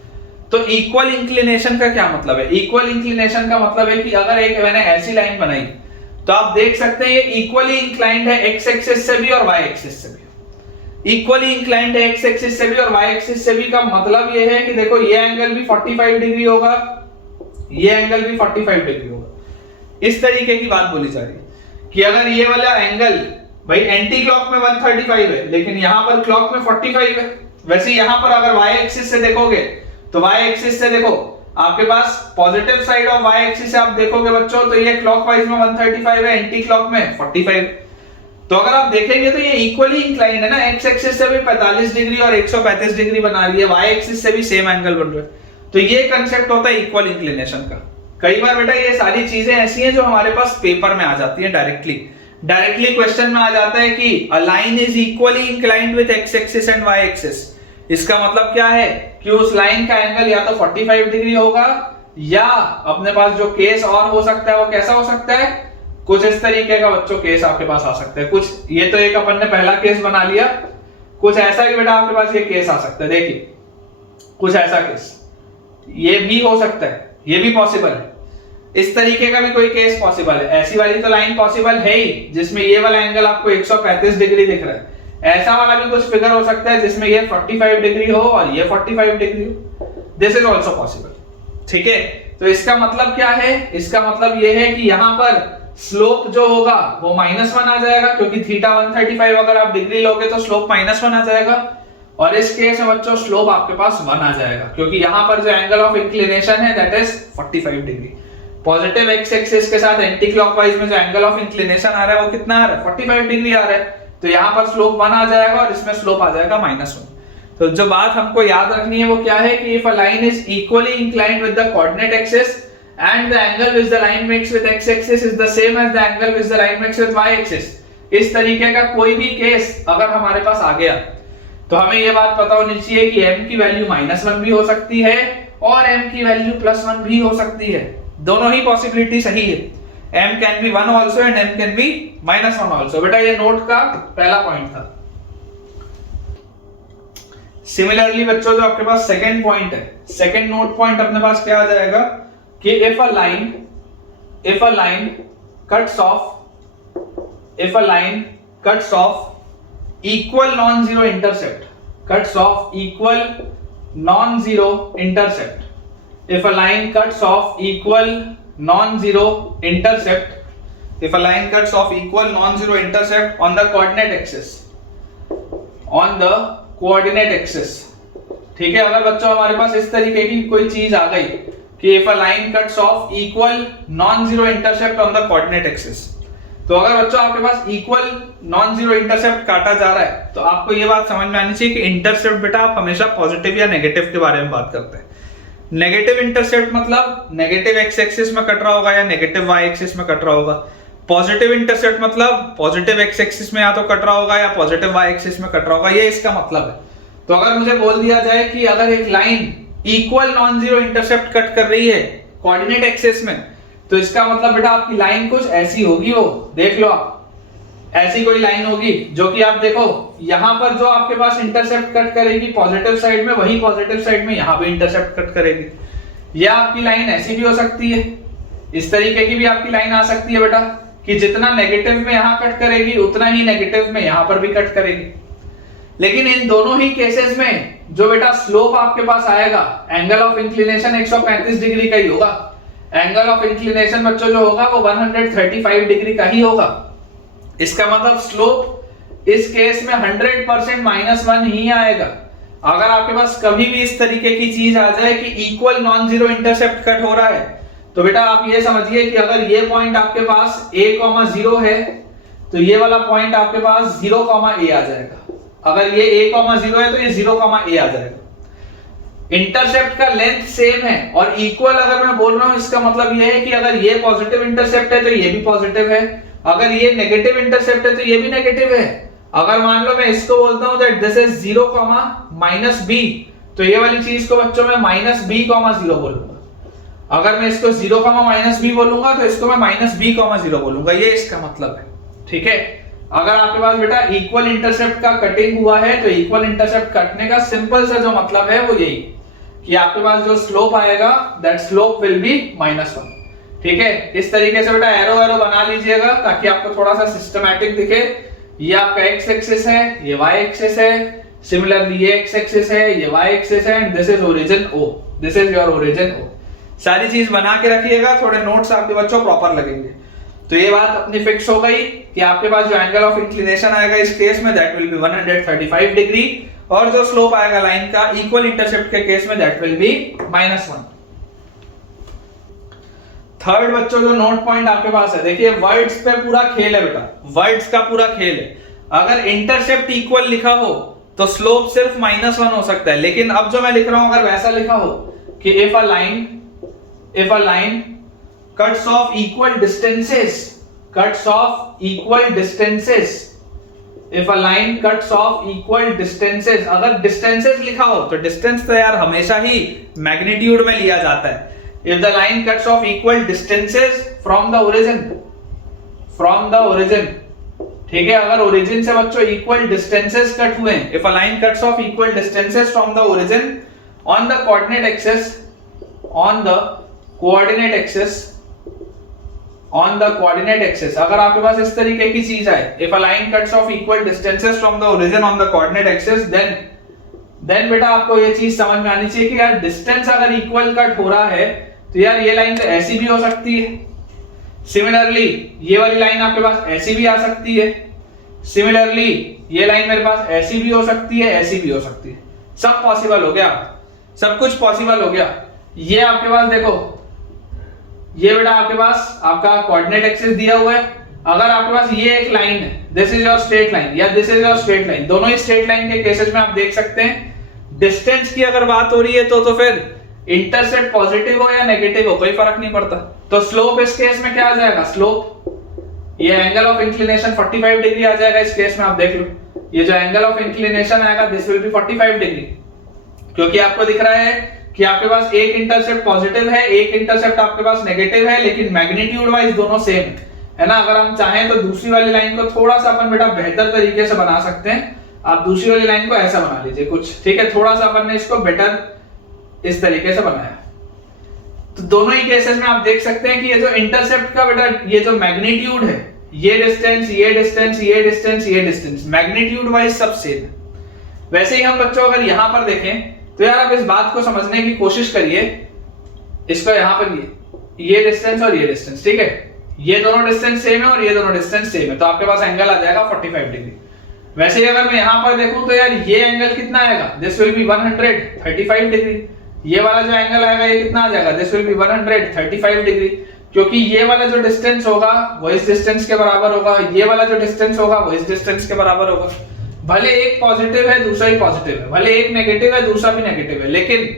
तो इक्वल इंक्लिनेशन का क्या मतलब है? इक्वल इंक्लिनेशन का मतलब है कि अगर एक मैंने ऐसी लाइन बनाई तो आप देख सकते हैं ये इक्वली इंक्लाइंड है x एक्सिस से भी और y एक्सिस से भी, इक्वली इंक्लाइंड है x एक्सिस से भी और y एक्सिस से भी का मतलब ये है कि देखो ये एंगल भी 45 डिग्री होगा, ये एंगल भी 45 डिग्री होगा। इस तरीके की बात बोली जा रही है कि अगर ये वाला एंगल भाई एंटी क्लॉक में 135 है लेकिन यहां पर क्लॉक में 45 है, वैसे यहां पर अगर y एक्सिस से देखोगे तो y एक्सिस से देखो आपके पास positive side of y axis से आप देखोगे बच्चों तो ये क्लॉकवाइज में 135 है, एंटी क्लॉक में 45। तो अगर आप देखेंगे तो ये इक्वली इंक्लाइंड है ना, x एक्सिस से भी 45 डिग्री और 135 डिग्री बना रही है, y एक्सिस से भी सेम एंगल बन रहा है। तो ये कंसेप्ट होता है इक्वल इंक्लिनेशन का। कई बार बेटा ये सारी चीजें ऐसी हैं जो हमारे पास पेपर में आ जाती हैं, डायरेक्टली क्वेश्चन में आ जाता है कि अ line is equally inclined with x axis and y axis. इसका मतलब क्या है कि उस लाइन का एंगल या तो 45 डिग्री होगा या अपने पास जो केस और हो सकता है वो कैसा हो सकता है, कुछ इस तरीके का बच्चों केस आपके पास आ सकता है। कुछ ये तो एक अपन ने पहला केस बना लिया, कुछ ऐसा कि बेटा आपके पास ये केस आ सकता है। देखिए कुछ ऐसा केस ये भी हो सकता है, ये भी पॉसिबल है, इस तरीके का भी कोई केस पॉसिबल है। ऐसी वाली तो लाइन पॉसिबल है ही जिसमें ये वाला एंगल आपको 135 डिग्री दिख रहा है, ऐसा वाला भी कुछ फिगर हो सकता है जिसमें ये 45 डिग्री हो और ये 45 डिग्री हो, दिस इज आल्सो पॉसिबल, ठीक है। तो इसका मतलब क्या है, इसका मतलब ये है कि यहां पर स्लोप जो होगा वो -1 आ जाएगा क्योंकि थीटा 135 अगर आप डिग्री लोगे तो स्लोप -1 आ जाएगा, और इस केस में बच्चों स्लोप आपके पास 1 आ जाएगा क्योंकि यहां पर जो एंगल ऑफ इंक्लिनेशन है that is 45 degree. Positive x axis के साथ एंटी क्लॉकवाइज में जो एंगल ऑफ इंक्लिनेशन आ रहा है वो कितना आ रहा है, 45 डिग्री आ रहा है। तो यहां पर स्लोप 1 आ जाएगा और इसमें स्लोप आ जाएगा -1। तो जो बात हमको याद रखनी है वो क्या है कि if a line is equally inclined with the coordinate axis and the angle which the line makes with x axis is the same as the angle which the line makes with y axis, इस तरीके का कोई भी case अगर हमारे पास आ गया तो हमें ये बात पता होनी चाहिए कि m की वैल्यू -1 भी हो सकती है और m की वैल्यू +1 भी हो सकती है, दोनों ही पॉसिबिलिटी सही है। m can be 1 also and m can be -1 also. बेटा ये नोट का पहला पॉइंट था। सिमिलरली बच्चों जो आपके पास सेकंड पॉइंट है, सेकंड नोट पॉइंट अपने पास क्या आ जाएगा कि if a line cuts of equal non zero intercept, cuts of equal non zero intercept, if a line cuts off equal non-zero intercept on the coordinate axis, ठीक है। अगर बच्चों हमारे पास इस तरीके की कोई चीज आ गई कि if a line cuts off equal non-zero intercept on the coordinate axis, तो अगर बच्चों आपके पास इक्वल नॉन जीरो इंटरसेप्ट काटा जा रहा है तो आपको ये बात समझ में आनी चाहिए कि इंटरसेप्ट बेटा आप हमेशा पॉजिटिव या नेगेटिव के बारे में बात करते हैं। नेगेटिव इंटरसेप्ट मतलब नेगेटिव एक्स एक्सिस में कट रहा होगा या नेगेटिव वाई एक्सिस में कट रहा होगा। पॉजिटिव इंटरसेप्ट मतलब पॉजिटिव एक्स एक्सिस में या तो कट रहा होगा या पॉजिटिव वाई एक्सिस में कट रहा होगा, ये इसका मतलब है। तो अगर मुझे बोल दिया जाए कि अगर एक line equal non zero intercept cut कर रही है कोऑर्डिनेट एक्सिस में, तो इसका मतलब बेटा आपकी लाइन कुछ ऐसी होगी, वो देख लो आप, ऐसी कोई लाइन होगी जो कि आप देखो यहां पर जो आपके पास इंटरसेप्ट कट करेगी पॉजिटिव साइड में, वही पॉजिटिव साइड में यहां भी इंटरसेप्ट कट करेगी। या आपकी लाइन ऐसी भी हो सकती है, इस तरीके की भी आपकी लाइन आ सकती है बेटा कि जितना नेगेटिव में यहां कट करेगी उतना ही नेगेटिव में यहां पर भी कट करेगी। लेकिन इन दोनों ही केसेस में जो बेटा स्लोप आपके पास आएगा, एंगल ऑफ इंक्लिनेशन 135 डिग्री का ही होगा। एंगल ऑफ इंक्लिनेशन बच्चों जो होगा वो 135 डिग्री का ही होगा। इसका मतलब स्लोप इस केस में 100% -1 ही आएगा। अगर आपके पास कभी भी इस तरीके की चीज आ जाए कि equal non zero intercept cut हो रहा है, तो बेटा आप ये समझिए कि अगर ये पॉइंट आपके पास a,0 है तो ये वाला पॉइंट आपके पास 0, a आ जाएगा। अगर ये a,0 है तो ये 0, a आ जाएगा। इंटरसेप्ट का लेंथ सेम है और इक्वल अगर मैं बोल रहा हूं इसका मतलब ये है कि अगर ये पॉजिटिव इंटरसेप्ट है तो ये भी पॉजिटिव है, अगर ये नेगेटिव इंटरसेप्ट है तो ये भी नेगेटिव है। अगर मान लो मैं इसको बोलता हूं दैट दिस इज 0, -b, तो ये वाली चीज को बच्चों मैं -b,0 बोलूंगा। अगर मैं इसको 0, -b बोलूंगा तो इसको मैं -b,0 बोलूंगा, ये इसका मतलब है। ठीक है, अगर आपके पास बेटा इक्वल इंटरसेप्ट का कटिंग हुआ है तो इक्वल इंटरसेप्ट कटने का सिंपल सा जो मतलब है वो यही कि आपके पास जो स्लोप आएगा दैट स्लोप विल बी -1। ठीक है, इस तरीके से बेटा एरो बना लीजिएगा ताकि आपको थोड़ा सा सिस्टमैटिक दिखे। ये आपका एक्स एक्सिस है, ये वाई एक्सिस है, सिमिलरली ये एक्स एक्सिस है, ये वाई एक्सिस है, and this is origin O, this is your origin O। सारी चीज बना के रखिएगा, थोड़े नोट्स आपके बच्चों प्रॉपर लगेंगे। तो ये बात अपनी फिक्स हो गई कि आपके पास जो एंगल ऑफ इंक्लिनेशन आएगा इस केस में दैट विल बी 135 डिग्री, और जो स्लोप आएगा लाइन का इक्वल इंटरसेप्ट के केस में दैट विल बी -1। थर्ड बच्चों जो नोट पॉइंट आपके पास है, देखिए वर्ड्स पे पूरा खेल है बेटा, वर्ड्स का पूरा खेल है। अगर इंटरसेप्ट इक्वल लिखा हो तो स्लोप सिर्फ -1 हो सकता है, लेकिन अब जो मैं लिख रहा हूं अगर वैसा लिखा हो कि if a line cuts off equal distances, if a line cuts off equal distances, अगर distances लिखा हो तो distance तो यार हमेशा ही मैग्नीट्यूड में लिया जाता है। if the line cuts off equal distances from the origin, ठीक है, अगर ओरिजिन से बच्चों इक्वल डिस्टेंसेस कट हुए, if a line cuts off equal distances from the origin on the coordinate axis, अगर आपके पास इस तरीके की चीज है, if a line cuts off equal distances from the origin on the coordinate axis, then बेटा आपको ये चीज समझ में आनी चाहिए कि यार डिस्टेंस अगर इक्वल कट हो रहा है तो यार ये लाइन तो ऐसी भी हो सकती है, सिमिलरली ये वाली लाइन आपके पास ऐसी भी आ सकती है, सिमिलरली ये लाइन मेरे पास ऐसी भी हो सकती है, ऐसी भी हो सकती है। सब पॉसिबल हो गया, सब कुछ पॉसिबल हो गया। ये आपके पास देखो, ये बेटा आपके पास आपका कोऑर्डिनेट एक्सिस दिया हुआ है। अगर आपके पास ये एक लाइन है, this is your straight line या this is your straight line, दोनों ही स्ट्रेट लाइन के केसेस में आप देख सकते हैं डिस्टेंस की अगर बात हो रही है तो फिर इंटरसेप्ट पॉजिटिव हो या नेगेटिव हो कोई फर्क नहीं पड़ता। तो स्लोप इस केस में क्या आ जाएगा, स्लोप ये एंगल ऑफ इंक्लिनेशन 45 डिग्री आ जाएगा। इस केस में आप देख लो, ये जो एंगल ऑफ इंक्लिनेशन आएगा दिस विल बी 45 डिग्री, क्योंकि आपको दिख रहा है कि आपके पास एक इंटरसेप्ट पॉजिटिव है, एक इंटरसेप्ट आपके पास नेगेटिव है, लेकिन मैग्नीट्यूड वाइज दोनों सेम है ना। अगर हम चाहें तो दूसरी वाली लाइन को थोड़ा सा अपन बेटा बेहतर तरीके से बना सकते हैं। आप दूसरी वाली लाइन को ऐसा बना लीजिए कुछ, ठीक है। थोड़ा सा अपन ने इसको बेटर इस तरीके से बनाया। तो दोनों ही केसेस में आप देख सकते हैं कि ये जो इंटरसेप्ट का बेटा ये जो मैग्नीट्यूड है, ये डिस्टेंस, ये डिस्टेंस, ये डिस्टेंस, ये डिस्टेंस, मैग्नीट्यूड वाइज सब सेम है। वैसे ही हम बच्चों अगर यहां पर देखें तो यार आप इस बात को समझने की कोशिश करिए, इसको यहां पर ये डिस्टेंस और ये डिस्टेंस, ठीक है, ये दोनों डिस्टेंस सेम है और ये दोनों डिस्टेंस सेम है, तो आपके पास एंगल आ जाएगा 45 डिग्री। वैसे ही अगर मैं यहां पर देखूं तो यार ये एंगल कितना आएगा, दिस विल बी 135 डिग्री। ये वाला जो एंगल आएगा ये कितना आ जाएगा, दिस विल बी 135 डिग्री, क्योंकि ये वाला जो डिस्टेंस होगा वो इस डिस्टेंस के बराबर होगा, ये वाला जो डिस्टेंस होगा वो इस डिस्टेंस के बराबर होगा। भले एक पॉजिटिव है दूसरा ही पॉजिटिव है, भले एक नेगेटिव है दूसरा भी नेगेटिव है, लेकिन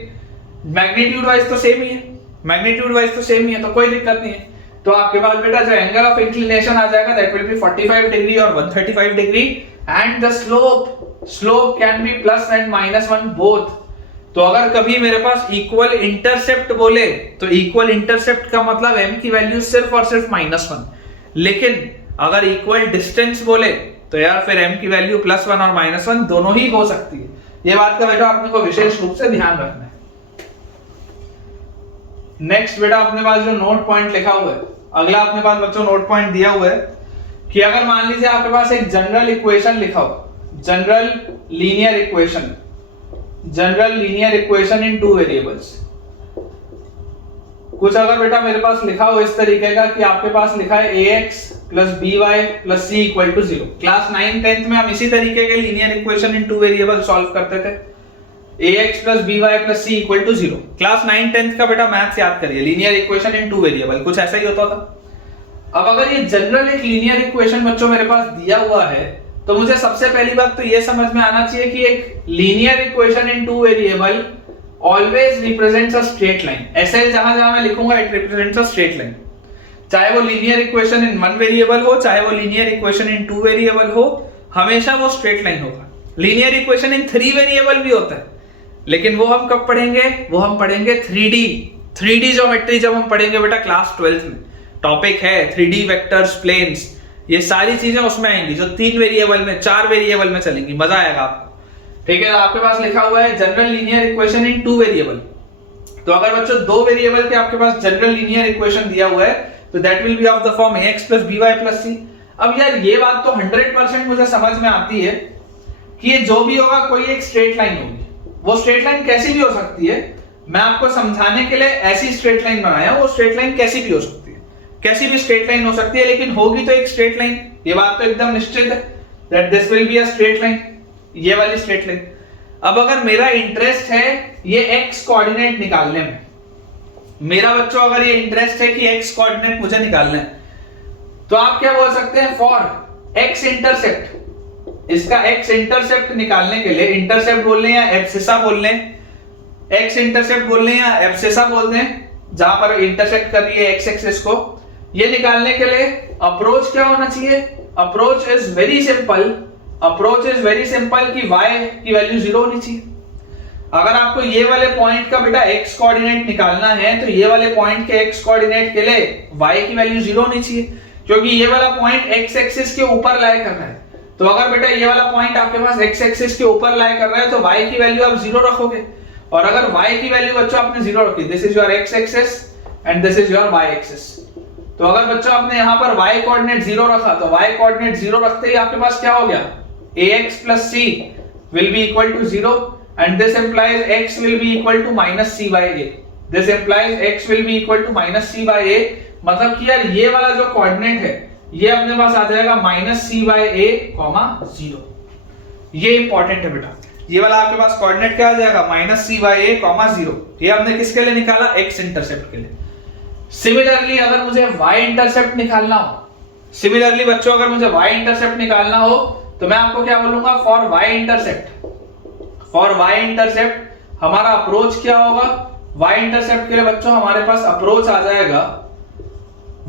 मैग्नीट्यूड वाइज तो सेम ही है, मैग्नीट्यूड वाइज तो सेम ही है, तो कोई दिक्कत नहीं है। तो आपके पास बेटा जो एंगल ऑफ इंक्लिनेशन आ जाएगा दैट विल बी 45 डिग्री और 135 degree, and the slope can be plus and -1 both. तो अगर कभी मेरे पास इक्वल इंटरसेप्ट बोले तो इक्वल इंटरसेप्ट का मतलब m की वैल्यू सिर्फ और सिर्फ -1, लेकिन अगर इक्वल डिस्टेंस बोले तो यार फिर m की वैल्यू +1 और -1 दोनों ही हो सकती है। ये बात का बेटा आपने को विशेष रूप से ध्यान रखना है। नेक्स्ट बेटा अपने पास जो नोट पॉइंट लिखा हुआ है, अगला अपने पास बच्चों नोट पॉइंट दिया हुआ है कि अगर मान लीजिए आपके पास एक जनरल इक्वेशन लिखा हो, जनरल लीनियर इक्वेशन इन 2 वेरिएबल्स, कुछ अगर बेटा मेरे पास लिखा हो इस तरीके का कि आपके पास लिखा है ax + by + c = 0। Class 9 10th में हम इसी तरीके के लीनियर इक्वेशन इन 2 वेरिएबल सॉल्व करते थे, ax + by + c = 0। Class 9 10th का बेटा मैथ्स याद करिए, लीनियर इक्वेशन इन 2 वेरिएबल कुछ ऐसा ही होता था। अब अगर ये जनरल एक लीनियर इक्वेशन बच्चों मेरे पास दिया हुआ है तो मुझे सबसे पहली बात तो ये समझ में आना चाहिए कि एक linear equation in 2 variable always represents a straight line. ऐसे जहां मैं लिखूंगा it represents a straight line, चाहे वो लीनियर इक्वेशन इन 1 वेरिएबल हो, चाहे वो लीनियर इक्वेशन इन 2 वेरिएबल हो, हमेशा वो स्ट्रेट लाइन होगा। लीनियर इक्वेशन इन 3 वेरिएबल भी होता है, लेकिन वो हम कब पढ़ेंगे, वो हम पढ़ेंगे 3D ज्योमेट्री जब हम पढ़ेंगे बेटा क्लास 12th में। टॉपिक है 3D वेक्टर्स, प्लेन्स, ये सारी चीजें उसमें आएंगी जो 3 वेरिएबल में 4 वेरिएबल में चलेंगी, मजा आएगा आपको। ठीक है, आपके पास लिखा हुआ है जनरल लीनियर इक्वेशन इन 2 वेरिएबल। तो अगर बच्चों 2 वेरिएबल के आपके पास जनरल लीनियर इक्वेशन दिया हुआ है तो that will B of the form ax + by + c। अब यार ये बात तो 100% मुझे समझ में आती है कि ये जो भी होगा कोई एक स्ट्रेट लाइन होगी। वो स्ट्रेट लाइन कैसी भी हो सकती है, मैं आपको समझाने के लिए ऐसी स्ट्रेट लाइन बनाया, वो स्ट्रेट लाइन कैसी भी हो सकती है, कैसी भी स्ट्रेट लाइन हो सकती है, लेकिन होगी तो एक स्ट्रेट लाइन। ये बात तो एकदम निश्चित है that this will be a straight line, ये वाली स्ट्रेट लाइन। अब अगर मेरा इंटरेस्ट है ये x कोऑर्डिनेट निकालने में, मेरा बच्चों अगर ये इंटरेस्ट है कि x कोऑर्डिनेट मुझे निकालना है, तो आप क्या बोल सकते हैं, फॉर x इंटरसेप्ट, इसका x इंटरसेप्ट निकालने के लिए, इंटरसेप्ट बोल लें या एब्सिसा बोल लें, x इंटरसेप्ट बोल लें या एब्सिसा बोल दें, जहां पर इंटरसेक्ट कर रही है x एक्सिस को, ये निकालने के लिए अप्रोच क्या होना चाहिए, approach is very simple, approach is very simple कि y की वैल्यू 0 होनी चाहिए। अगर आपको ये वाले पॉइंट का बेटा x कोऑर्डिनेट निकालना है तो ये वाले पॉइंट के x कोऑर्डिनेट के लिए y की वैल्यू 0 होनी चाहिए, क्योंकि ये वाला पॉइंट x एक्सिस के ऊपर लाई कर रहा है। तो अगर बेटा ये वाला पॉइंट आपके पास x एक्सिस के ऊपर लाई कर रहा है तो y की वैल्यू आप 0 रखोगे, और अगर y की वैल्यू बच्चों आपने 0 रखी, this is your x axis and this is your y axis. तो अगर बच्चों आपने यहाँ पर y कोऑर्डिनेट 0 रखा तो y कोऑर्डिनेट 0 रखते ही आपके पास क्या हो गया, ax + c will be equal to 0 and this implies x will be equal to -c by a, this implies x will be equal to -c by a, मतलब कि यार ये वाला जो कोऑर्डिनेट है ये अपने पास आ जाएगा -c by a, 0। ये इंपॉर्टेंट है बेटा, ये वाला आपके पास कोऑर्डिनेट क्या आ जाएगा, -c by a, 0। ये हमने किसके लिए निकाला, x इंटरसेप्ट के लिए। सिमिलरली अगर मुझे y इंटरसेप्ट निकालना हो, सिमिलरली बच्चों अगर मुझे y इंटरसेप्ट निकालना हो तो मैं आपको क्या बोलूंगा, for y intercept, for y intercept हमारा अप्रोच क्या होगा, y इंटरसेप्ट के लिए बच्चों हमारे पास अप्रोच आ जाएगा,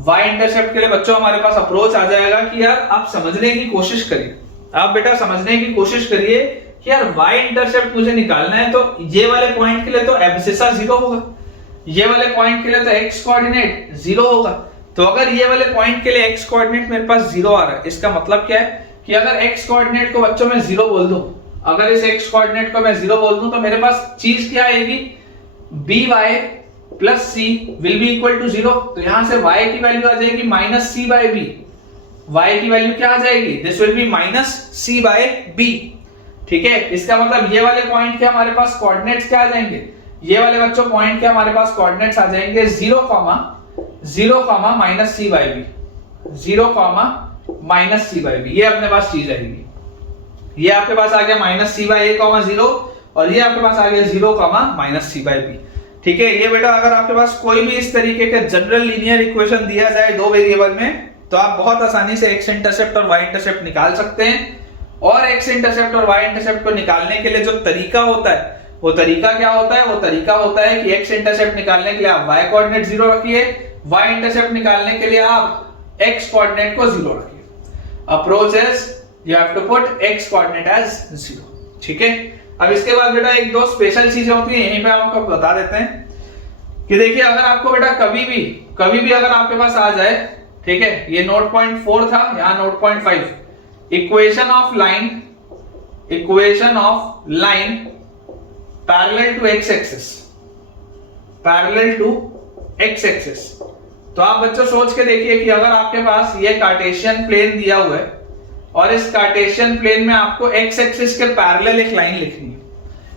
y इंटरसेप्ट के लिए बच्चों हमारे पास अप्रोच आ जाएगा कि यार आप समझने की कोशिश करिए, आप बेटा समझने की कोशिश करिए कि यार y इंटरसेप्ट मुझे निकालना है तो ये वाले पॉइंट के लिए तो एब्सिसा 0 होगा, ये वाले पॉइंट के लिए तो x कोऑर्डिनेट 0 होगा। तो अगर ये वाले पॉइंट के लिए x कोऑर्डिनेट मेरे पास 0 आ रहा है, इसका मतलब क्या है कि अगर x कोऑर्डिनेट को बच्चों मैं 0 बोल दूं, अगर इस x कोऑर्डिनेट को मैं 0 बोल दूं तो मेरे पास चीज क्या आएगी, by plus c will be equal to 0। तो यहां से y की वैल्यू आ जाएगी minus c by b, y की वैल्यू क्या आ जाएगी, this will be minus c by b। ठीक है, इसका मतलब ये वाले पॉइंट के हमारे पास कोऑर्डिनेट्स क्या आ जाएंगे, ये वाले बच्चों पॉइंट के हमारे पास कोऑर्डिनेट्स आ जाएंगे 0 minus c by b, 0 minus c by b, ये अपने पास चीज आएगी। ये आपके पास आ गया माइनस c बाय a 0 और ये आपके पास आ गया 0 माइनस c बाय b। ठीक है, ये बेटा अगर आपके पास कोई भी इस तरीके के जनरल लीनियर इक्वेशन दिया जाए दो वेरिएबल में, तो आप बहुत आसानी से x इंटरसेप्ट और y इंटरसेप्ट निकाल सकते हैं। और x इंटरसेप्ट और y इंटरसेप्ट को निकालने के लिए जो तरीका होता है, वो तरीका क्या होता है, वो तरीका होता है कि x इंटरसेप्ट निकालने के लिए आप y कोऑर्डिनेट 0 रखिए, y इंटरसेप्ट निकालने के लिए आप x कोऑर्डिनेट को 0 रखिए। Approach is you have to put x coordinate as 0। ठीक है, अब इसके बाद बेटा एक दो स्पेशल चीजें होती हैं, यहीं पे आपको बता देते हैं कि देखिए अगर आपको बेटा कभी भी अगर आपके पास आ जाए, ठीक है, ये नोट पॉइंट 4 था, यहाँ note point 5, equation of line parallel to x axis, तो आप बच्चों सोच के देखिए कि अगर आपके पास ये कार्टेशियन प्लेन दिया हुआ है और इस कार्टेशियन प्लेन में आपको x एक्सिस के पैरेलल एक लाइन लिखनी है,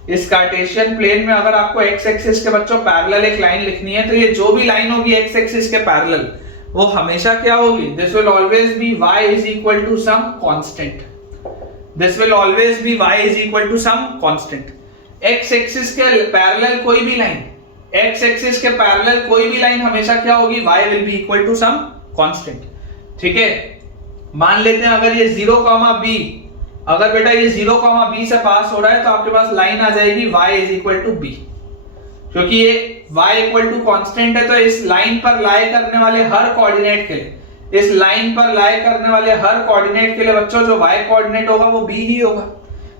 इस कार्टेशियन प्लेन में अगर आपको x एक्सिस के बच्चों पैरेलल एक लाइन लिखनी है, तो ये जो भी लाइन होगी x एक्सिस के पैरेलल, वो हमेशा क्या होगी, this will always be y is equal to some constant, this will always be y is equal to some constant. x axis के पैरेलल कोई भी लाइन, x एक्सिस के पैरेलल कोई भी लाइन हमेशा क्या होगी, y will be equal to some constant. ठीक है, मान लेते हैं अगर ये 0, b, अगर बेटा ये 0, b से पास हो रहा है तो आपके पास लाइन आ जाएगी y is equal to b। क्योंकि ये y इक्वल टू कांस्टेंट है, तो इस लाइन पर लाई करने वाले हर कोऑर्डिनेट के लिए, इस लाइन पर लाई करने वाले हर कोऑर्डिनेट के लिए बच्चों जो y कोऑर्डिनेट होगा वो b ही होगा,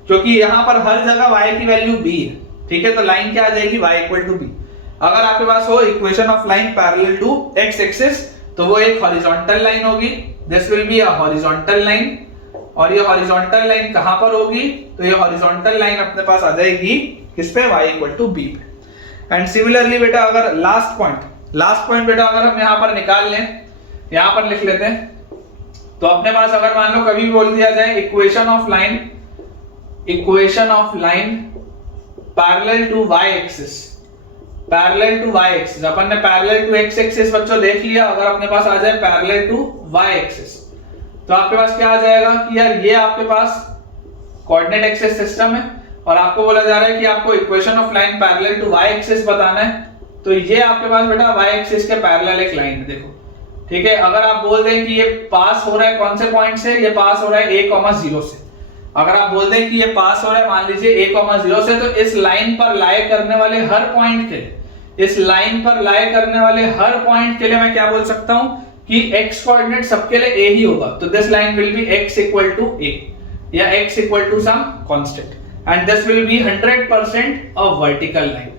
क्योंकि यहां पर हर जगह y की वैल्यू b है। ठीक है, तो लाइन क्या आ जाएगी, y इक्वल टू b। अगर आपके पास हो equation of line parallel to x axis, तो वो एक हॉरिजॉन्टल लाइन होगी, this will be a horizontal line. और ये हॉरिजॉन्टल लाइन कहां पर होगी, तो ये हॉरिजॉन्टल लाइन अपने पास आ जाएगी किस पे, y इक्वल टू b पे। एंड सिमिलरली बेटा अगर लास्ट पॉइंट बेटा अगर हम यहां पर निकाल लें, यहां पर लिख लेते हैं, तो अपने पास अगर मान लो कभी भी बोल दिया जाए equation of line parallel to y axis, अपन ने पैरेलल टू x एक्सिस बच्चों देख लिया। अगर अपने पास आ जाए पैरेलल टू y एक्सिस, तो आपके पास क्या आ जाएगा कि यार ये आपके पास कोऑर्डिनेट एक्सिस सिस्टम है और आपको बोला जा रहा है कि आपको equation of line parallel to y axis बताना है, तो ये आपके पास बेटा y एक्सिस के पैरेलल एक लाइन है, देखो। ठीक है, अगर आप बोल दें कि ये पास हो रहा है कौन से पॉइंट से, ये पास हो रहा है a,0 से, अगर आप बोल दें कि ये पास हो रहा है मान लीजिए a,0 से, तो इस लाइन पर लाई करने वाले हर पॉइंट के लिए, इस लाइन पर लाई करने वाले हर पॉइंट के लिए मैं क्या बोल सकता हूं कि x कोऑर्डिनेट सबके लिए a ही होगा, तो this line will be x equal to a या x equal to some constant, and this will be 100% a vertical line,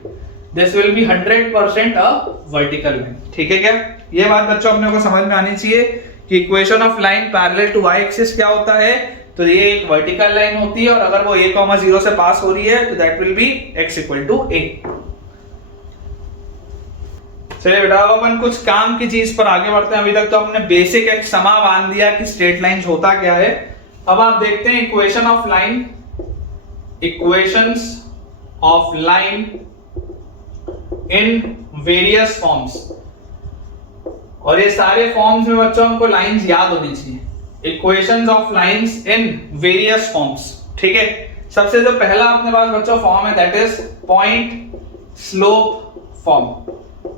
this will be 100% a vertical line. ठीक है क्या, ये बात बच्चों अपने को समझ में आनी चाहिए कि equation of line parallel to y axis क्या होता है, तो ये एक वर्टिकल लाइन होती है और अगर वो a,0 से पास हो रही है तो that will be x equal to a। चलिए बेटा अब अपन कुछ काम की चीज पर आगे बढ़ते हैं। अभी तक तो हमने बेसिक एक समा बांध दिया कि स्ट्रेट लाइंस होता क्या है। अब आप देखते हैं equations of line in various forms, और ये सारे फॉर्म्स में बच्चों हमको लाइंस याद होनी चाहिए। Equations of lines in various forms, ठीक है। सबसे जो पहला अपने पास बच्चों फॉर्म है that is point slope form,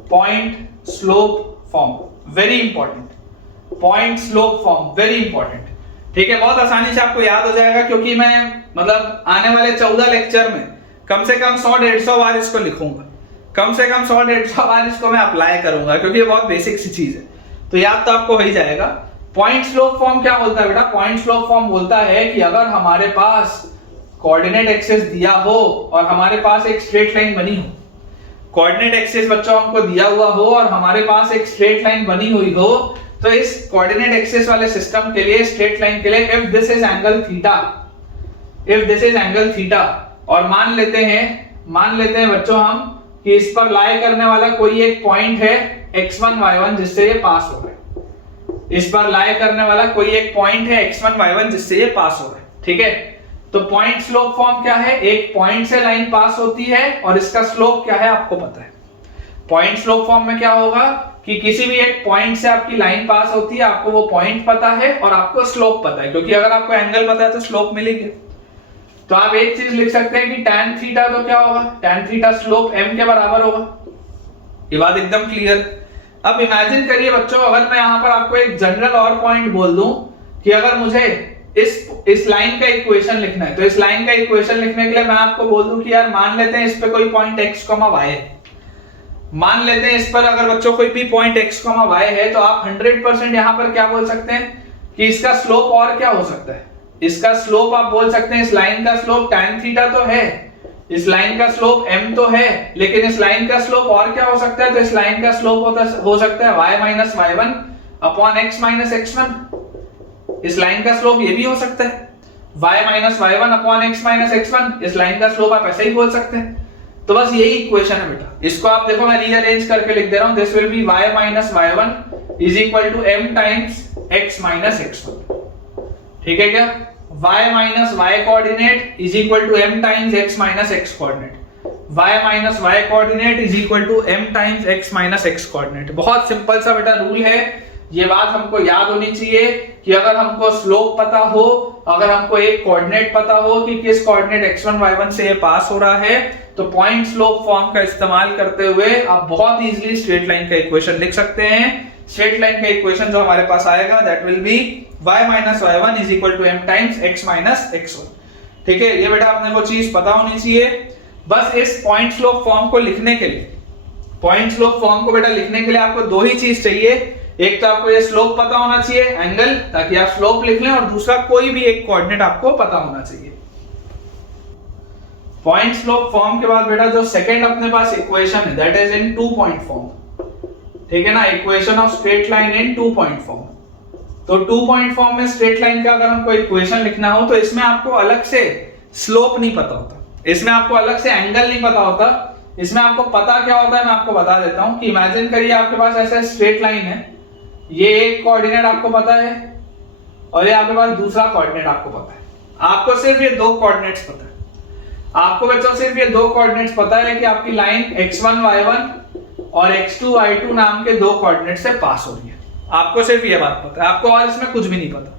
point slope form, very important. Point slope form very important, ठीक है। बहुत आसानी से आपको याद हो जाएगा क्योंकि मैं मतलब आने वाले 14 लेक्चर में कम से कम 100-150 बार इसको लिखूंगा, कम से कम 100-150 बार इसको मैं अप्लाई करूंगा क्योंकि ये बहुत बेसिक सी चीज है, तो याद तो आपको हो ही जाएगा। पॉइंट स्लोप फॉर्म क्या बोलता है बेटा? पॉइंट स्लोप फॉर्म बोलता है कि अगर हमारे पास कोऑर्डिनेट एक्सिस दिया हो और हमारे पास एक स्ट्रेट लाइन बनी हो, कोऑर्डिनेट एक्सिस बच्चों हमको दिया हुआ हो और हमारे पास एक स्ट्रेट लाइन बनी हुई हो, तो इस कोऑर्डिनेट एक्सिस वाले सिस्टम के लिए, स्ट्रेट लाइन के लिए, if this is angle theta, और मान लेते हैं बच्चों हम कि इस पर लाई करने वाला कोई एक पॉइंट है x1 y1 जिससे ये पास हो रहा है। इस पर लाई करने वाला कोई एक पॉइंट है x1 y1 जिससे ये पास हो रहा है, ठीक है। तो पॉइंट स्लोप फॉर्म क्या है? एक पॉइंट से लाइन पास होती है और इसका स्लोप क्या है आपको पता है। पॉइंट स्लोप फॉर्म में क्या होगा कि किसी भी एक पॉइंट से आपकी लाइन पास होती है, आपको वो पॉइंट पता है और आपको स्लोप पता है, क्योंकि अगर आपको एंगल पता है तो स्लोप मिलेगी। तो आप एक चीज लिख सकते हैं कि tan थीटा तो क्या होगा? tan थीटा स्लोप m के बराबर होगा। ये बात एकदम क्लियर। अब इमेजिन करिए बच्चों, अगर मैं यहां पर आपको एक जनरल और पॉइंट बोल दूं कि अगर मुझे इस लाइन का इक्वेशन लिखना है, तो इस लाइन का इक्वेशन लिखने के लिए मैं आपको बोल दूं कि यार मान लेते हैं इस पे कोई पॉइंट x, y है। मान लेते हैं इस पर अगर बच्चों कोई भी पॉइंट x, y है, तो आप 100% यहां पर क्या बोल सकते हैं कि इसका स्लोप और क्या हो सकता है? इसका स्लोप आप बोल सकते हैं, इस लाइन का स्लोप tan थीटा तो है, इस लाइन का स्लोप m तो है, लेकिन इस लाइन का स्लोप और क्या हो सकता है? तो इस लाइन का स्लोप हो सकता है y minus y1 upon x minus x1। इस लाइन का स्लोप ये भी हो सकता है y minus y1 upon x minus x1। इस लाइन का स्लोप आप ऐसे ही बोल सकते हैं। तो बस यही इक्वेशन है बेटा। इसको आप देखो, मैं रीअरेंज करके लिख दे रहा हूं। This will be y minus y1 is equal to m times x minus x1। ठीक है क्या? y minus y coordinate is equal to m times x minus x coordinate. y minus y coordinate is equal to m times x minus x coordinate. बहुत simple सा बेटा rule है। ये बात हमको याद होनी चाहिए कि अगर हमको स्लोप पता हो, अगर हमको एक कोऑर्डिनेट पता हो कि किस कोऑर्डिनेट x1 y1 से ये पास हो रहा है, तो पॉइंट स्लोप फॉर्म का इस्तेमाल करते हुए आप बहुत इजीली स्ट्रेट लाइन का इक्वेशन लिख सकते हैं। स्ट्रेट लाइन का इक्वेशन जो हमारे पास आएगा that will be y minus y1 is equal to m times x minus x1। ठीक है, ये बेटा आपने वो चीज पता होनी चाहिए। बस इस पॉइंट स्लोप फॉर्म को लिखने के लिए, पॉइंट स्लोप फॉर्म को बेटा लिखने के लिए आपको दो ही चीज चाहिए। एक तो आपको ये स्लोप पता होना चाहिए, एंगल, ताकि आप स्लोप लिख लें, और दूसरा कोई भी एक कोऑर्डिनेट आपको पता होना चाहिए। पॉइंट स्लोप फॉर्म के बाद बेटा जो सेकंड अपने पास इक्वेशन है that is in 2 point form. ठीक है ना, equation of straight line in 2 point form. तो 2 पॉइंट फॉर्म में स्ट्रेट लाइन का अगर हमको इक्वेशन लिखना हो तो इसमें आपको अलग से स्लोप नहीं पता होता, इसमें आपको अलग से एंगल नहीं पता होता। इसमें आपको पता क्या होता है मैं आपको बता देता हूं कि इमेजिन करिए आपके पास ऐसा स्ट्रेट लाइन है, ये एक कोऑर्डिनेट आपको पता है और ये आपके पास दूसरा कोऑर्डिनेट आपको पता है। आपको सिर्फ ये दो कोऑर्डिनेट्स पता है। आपको बच्चों सिर्फ ये दो कोऑर्डिनेट्स पता है कि आपकी लाइन x1 y1 और x2 y2 नाम के दो कोऑर्डिनेट से पास हो रही है। आपको सिर्फ ये बात पता है, आपको और इसमें कुछ भी नहीं पता।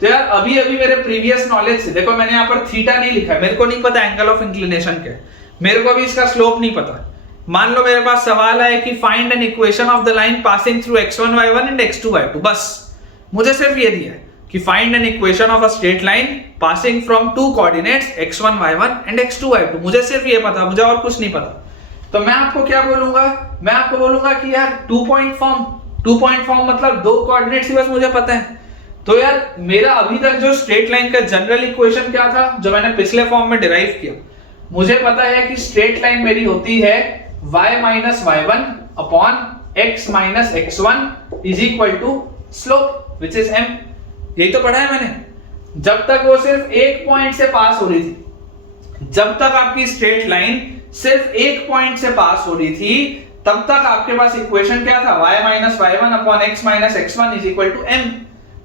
तो यार अभी अभी मेरे प्रीवियस नॉलेज से देखो, मैंने यहाँ पर थीटा नहीं लिखा है, मेरे को नहीं पता एंगल ऑफ इंक्लिनेशन के, मेरे को अभी इसका स्लोप नहीं पता। मान लो मेरे पास सवाल है कि find an equation of the line passing through x1 y1 and x2 y2। बस मुझे सिर्फ ये दिया है कि find an equation of a straight line passing from two coordinates x1 y1 and x2 y2। मुझे सिर्फ ये पता, मुझे और कुछ नहीं पता। तो मैं आपको क्या बोलूंगा, मैं आपको बोलूंगा कि यार 2 पॉइंट फॉर्म मतलब दो कोऑर्डिनेट्स ही बस मुझे पता है। तो यार मेरा अभी तक जो स्ट्रेट लाइन का जनरल इक्वेशन क्या था जो मैंने पिछले फॉर्म में डिराइव किया, मुझे पता है कि स्ट्रेट लाइन मेरी होती है y minus y1 upon x minus x1 is equal to slope which is m। यही तो पढ़ा है मैंने। जब तक वो सिर्फ एक पॉइंट से पास हो रही थी, जब तक आपकी स्ट्रेट लाइन सिर्फ एक पॉइंट से पास हो रही थी, तब तक आपके पास इक्वेशन क्या था, y minus y1 upon x minus x1 is equal to m।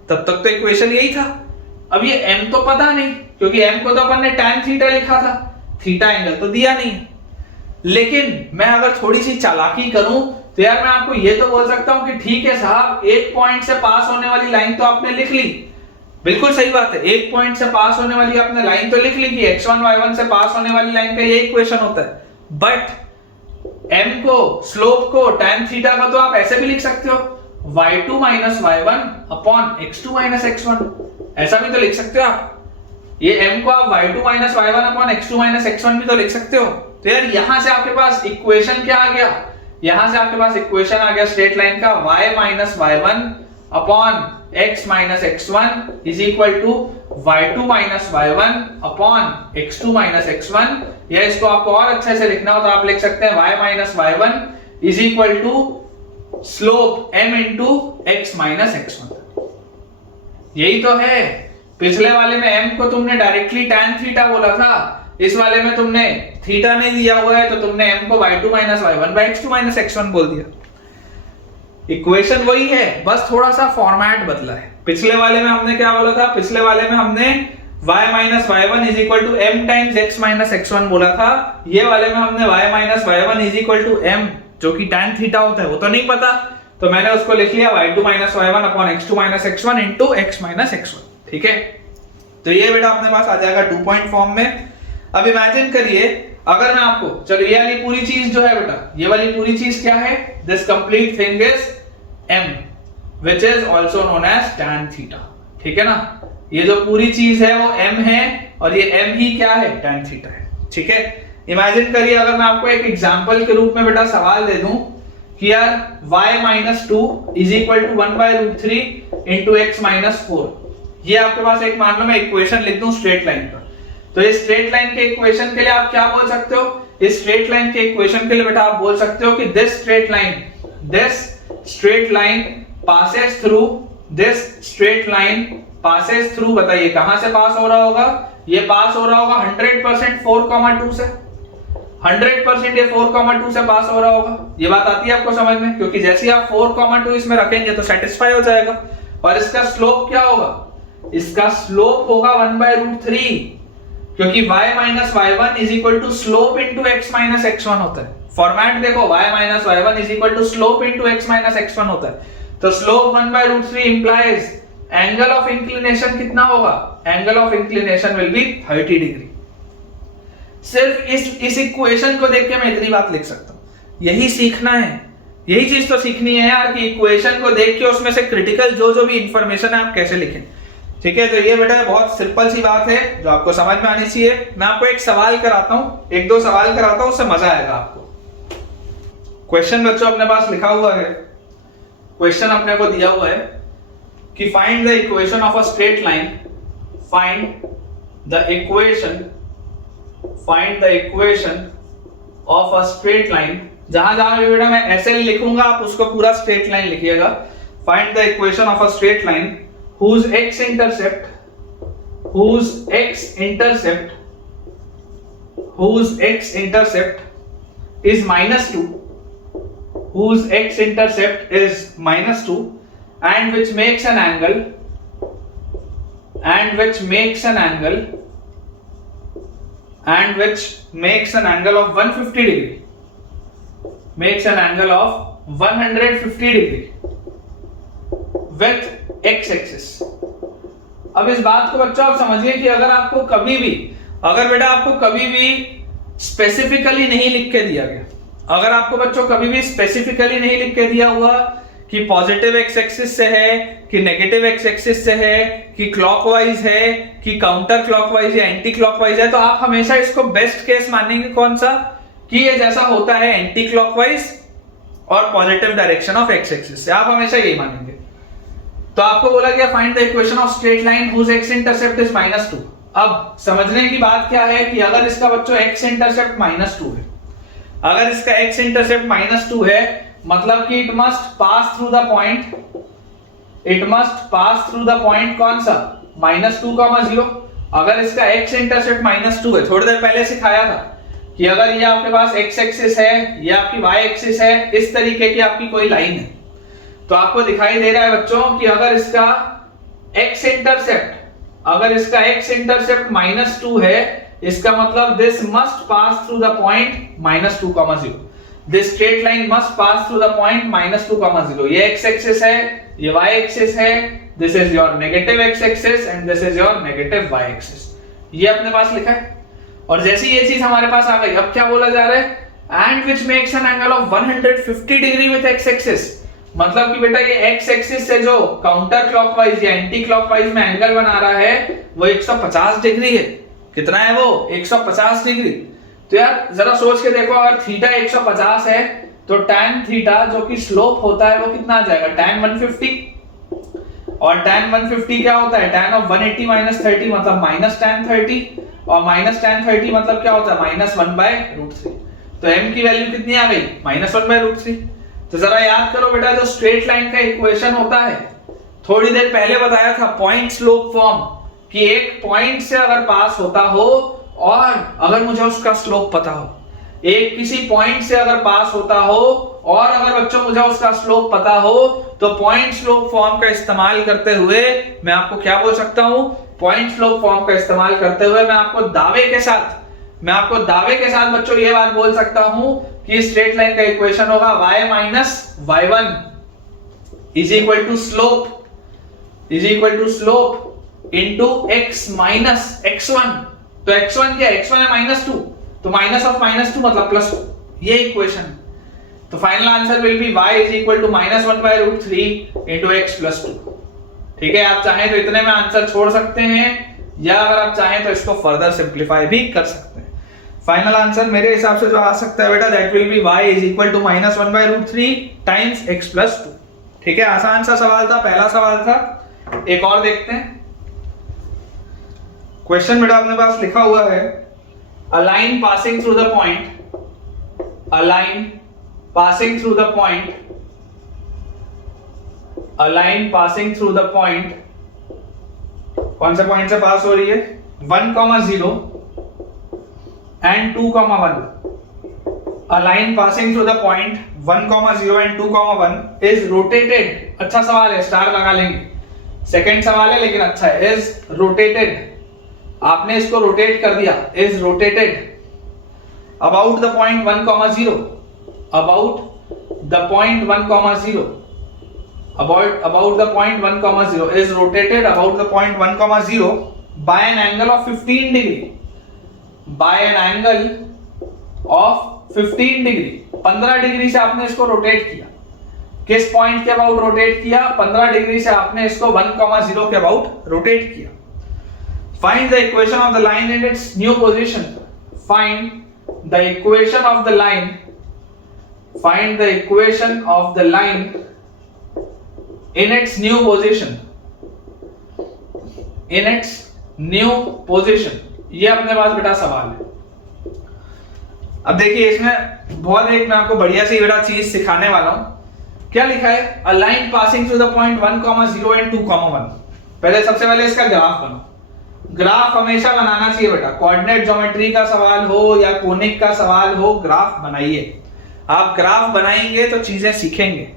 तब तक तो इक्वेशन यही था। अब ये m तो पता नहीं, क्योंकि m को तो अपन ने tan थीटा लिखा था, थीटा एंगल तो दिया नहीं है। लेकिन मैं अगर थोड़ी सी चालाकी करूं तो यार मैं आपको ये तो बोल सकता हूं कि ठीक है साहब, एक पॉइंट से पास होने वाली लाइन तो आपने लिख ली, बिल्कुल सही बात है, एक पॉइंट से पास होने वाली आपने लाइन तो लिख ली कि x1 y1 से पास होने वाली लाइन का ये इक्वेशन होता है। बट m को, स्लोप को, tan थीटा का तो आप ऐसे भी लिख सकते हो y2 minus y1 upon x2 minus x1, ऐसा भी तो लिख सकते हो आप। ये m को आप y2 minus y1 upon x2 minus x1 भी तो लिख सकते हो। तो यार यहां से आपके पास इक्वेशन क्या आ गया, यहां से आपके पास इक्वेशन आ गया स्ट्रेट लाइन का y minus y1 upon x minus x1 is equal to y2 minus y1 upon x2 minus x1। या इसको आपको और अच्छे से लिखना हो तो आप लिख सकते हैं y minus y1 is equal to slope m into x minus x1। यही तो है। पिछले वाले में m को तुमने डायरेक्टली tan थीटा बोला था, इस वाले में तुमने थीटा नहीं दिया हुआ है तो तुमने m को y2 minus y1 by x2 minus x1 बोल दिया। इक्वेशन वही है, बस थोड़ा सा फॉर्मेट बदला है। पिछले वाले में हमने क्या बोला था? पिछले वाले में हमने y minus y1 is equal to m times x minus x1 बोला था। ये वाले में हमने y minus y1 is equal to m, जो कि tan थीटा होता है, वो तो नहीं पता, तो मैंने उसको लिख लिया y2 minus y1 upon x2 minus x1 into x minus x1। ठीक है, तो ये बेटा अपने पास आ जाएगा 2 पॉइंट फॉर्म में। अब इमेजिन करिए अगर मैं आपको, चलो ये वाली पूरी चीज जो है बेटा, ये वाली पूरी चीज क्या है? This complete thing is m which is also known as tan theta। ठीक है ना, ये जो पूरी चीज है वो m है और ये m ही क्या है? tan theta है। ठीक है, इमेजिन करिए अगर मैं आपको एक एग्जांपल के रूप में बेटा सवाल दे दूं कि यार y minus 2 is equal to 1 by root 3 into x minus 4, ये आपके पास एक मान लो मैं इक्वेशन लिख दूं स्ट्रेट लाइन का, तो इस स्ट्रेट लाइन के इक्वेशन के लिए आप क्या बोल सकते हो? इस स्ट्रेट लाइन के इक्वेशन के लिए बेटा आप बोल सकते हो कि this straight line passes through this straight line passes through, बताइए कहां से पास हो रहा होगा? ये पास हो रहा होगा 100% 4,2 से, 100% ये 4,2 से पास हो रहा होगा। ये बात आती है आपको समझ में? क्योंकि जैसे ही आप 4,2 इसमें रखेंगे तो सेटिस्फाई हो जाएगा। और इसका स्लोप क्या होगा? इसका स्लोप होगा 1 बाय रूट 3, क्योंकि y minus y1 is equal to slope into x minus x1 होता है। फॉर्मेट देखो, y minus y1 is equal to slope into x minus x1 होता है। तो slope 1 by root 3 implies angle of inclination कितना होगा? Angle of inclination will be 30 degree. सिर्फ इस इक्वेशन को देख के मैं इतनी बात लिख सकता हूं। यही सीखना है, यही चीज तो सीखनी है यार, कि इक्वेशन को देख के उसमें से क्रिटिकल जो भी इंफॉर्मेशन है आप कैसे लिखें। ठीक है, तो ये बेटा बहुत सिंपल सी बात है जो आपको समझ में आनी चाहिए। मैं आपको एक सवाल कराता हूं, 1-2 सवाल कराता हूं, उससे मजा आएगा आपको। क्वेश्चन बच्चों अपने पास लिखा हुआ है, क्वेश्चन अपने को दिया हुआ है कि find the equation of a straight line, find the equation of a straight line. जहां जहां भी बेटा मैं ऐसे लिखूंगा आप उसको पूरा स्ट्रेट लाइन लिखिएगा। Find the equation of a straight line whose x intercept is minus 2, whose x intercept is minus 2 and which makes an angle of 150 degree, makes an angle of 150 degree with x axis. अब इस बात को बच्चों आप समझिए कि अगर बेटा आपको कभी भी स्पेसिफिकली नहीं लिख के दिया गया, अगर आपको बच्चों कभी भी स्पेसिफिकली नहीं लिख के दिया हुआ कि पॉजिटिव एक्स एक्सिस से है, कि नेगेटिव एक्स एक्सिस से है, कि क्लॉकवाइज है, कि काउंटर क्लॉकवाइज या एंटी क्लॉकवाइज है, तो आप हमेशा इसको बेस्ट केस मानेंगे कौन सा? कि ये जैसा होता है एंटी क्लॉकवाइज और positive direction of x axis से, आप हमेशा यही मानेंगे। तो आपको बोला गया find the equation of straight line whose x intercept is -2। अब समझने की बात क्या है कि अगर इसका बच्चों एक्स इंटरसेप्ट -2 है, अगर इसका एक्स इंटरसेप्ट -2 है, मतलब कि it must pass through the point कौन सा? -2, 0। अगर इसका एक्स इंटरसेप्ट -2 है, थोड़ी देर पहले सिखाया था कि अगर ये आपके पास एक्स एक्सिस है, ये आपकी वाई एक्सिस है, इस तरीके की आपकी कोई लाइन है, तो आपको दिखाई दे रहा है बच्चों कि अगर इसका x इंटरसेप्ट -2 है, इसका मतलब this must pass through the point -2, 0। This straight line must pass through the point -2, 0। ये x एक्सिस है, ये y एक्सिस है, this is your negative x axis and this is your negative y axis. ये अपने पास लिखा है। और जैसे ये चीज हमारे पास आ गई, अब क्या बोला जा रहा है? And which makes an angle of 150 degree with x axis. मतलब कि बेटा ये x एक्सिस से जो काउंटर क्लॉकवाइज या एंटी क्लॉकवाइज में एंगल बना रहा है वो 150 डिग्री है। कितना है वो? 150 डिग्री। तो यार जरा सोच के देखो, अगर थीटा 150 है तो tan थीटा जो कि स्लोप होता है वो कितना आ जाएगा? tan 150। और tan 150 क्या होता है? tan of 180 minus 30 मतलब minus tan 30, और minus tan 30 मतलब क्या होता है? -1/√3। तो m की वैल्यू कितनी आ गई? -1/√3। तो जरा याद करो बेटा, जो स्ट्रेट लाइन का इक्वेशन होता है, थोड़ी देर पहले बताया था पॉइंट स्लोप फॉर्म, कि एक पॉइंट से अगर पास होता हो और अगर मुझे उसका स्लोप पता हो, एक किसी पॉइंट से अगर पास होता हो और अगर बच्चों मुझे उसका स्लोप पता हो, तो पॉइंट स्लोप फॉर्म का इस्तेमाल करते हुए मैं आपको क्या बोल सकता हूं, पॉइंट स्लोप फॉर्म का इस्तेमाल करते हुए मैं आपको दावे के साथ बच्चों ये बात बोल सकता हूं कि स्ट्रेट लाइन का इक्वेशन होगा y minus y1 is equal to slope into x minus x1। तो x1 क्या, x1 है -2, तो माइनस ऑफ -2 मतलब +2, ये इक्वेशन। तो final answer will be y is equal to -1/√3 into x + 2। ठीक है, आप चाहें तो इतने में आंसर छोड़ सकते हैं, या अगर आप चाहें तो इसको फर्दर सिंपलीफाई भी कर सकते हैं। फाइनल आंसर मेरे हिसाब से जो आ सकता है बेटा, that will be y is equal to -1/√3 times x + 2। ठीक है, आसान सा सवाल था, पहला सवाल था। एक और देखते हैं क्वेश्चन बेटा, अपने पास लिखा हुआ है a line passing through the point, कौन से पॉइंट से पास हो रही है, 1,0 and 2,1। A line passing through the point 1,0 and 2,1 is rotated। अच्छा सवाल है, स्टार लगा लेंगे। सेकंड सवाल है लेकिन अच्छा है, is rotated, आपने इसको रोटेट कर दिया, is rotated about the point 1,0, about the point 1,0 is rotated about the point 1,0 by an angle of 15 degree, 15 degree से आपने इसको रोटेट किया। किस पॉइंट के अबाउट रोटेट किया, 15 डिग्री से आपने इसको 1,0 के अबाउट रोटेट किया। Find the equation of the line in its new position. Find the equation of the line in its new position। ये अपने पास बेटा सवाल है। अब देखिए, इसमें बहुत एक मैं आपको बढ़िया सी बेटा चीज सिखाने वाला हूं। क्या लिखा है, a line passing through the point 1,0 and 2,1। सबसे पहले इसका ग्राफ बनाओ। ग्राफ हमेशा बनाना चाहिए बेटा, कोऑर्डिनेट ज्योमेट्री का सवाल हो या कोनिक का सवाल हो, ग्राफ बनाइए। आप ग्राफ बनाएंगे तो चीजें सीखेंगे।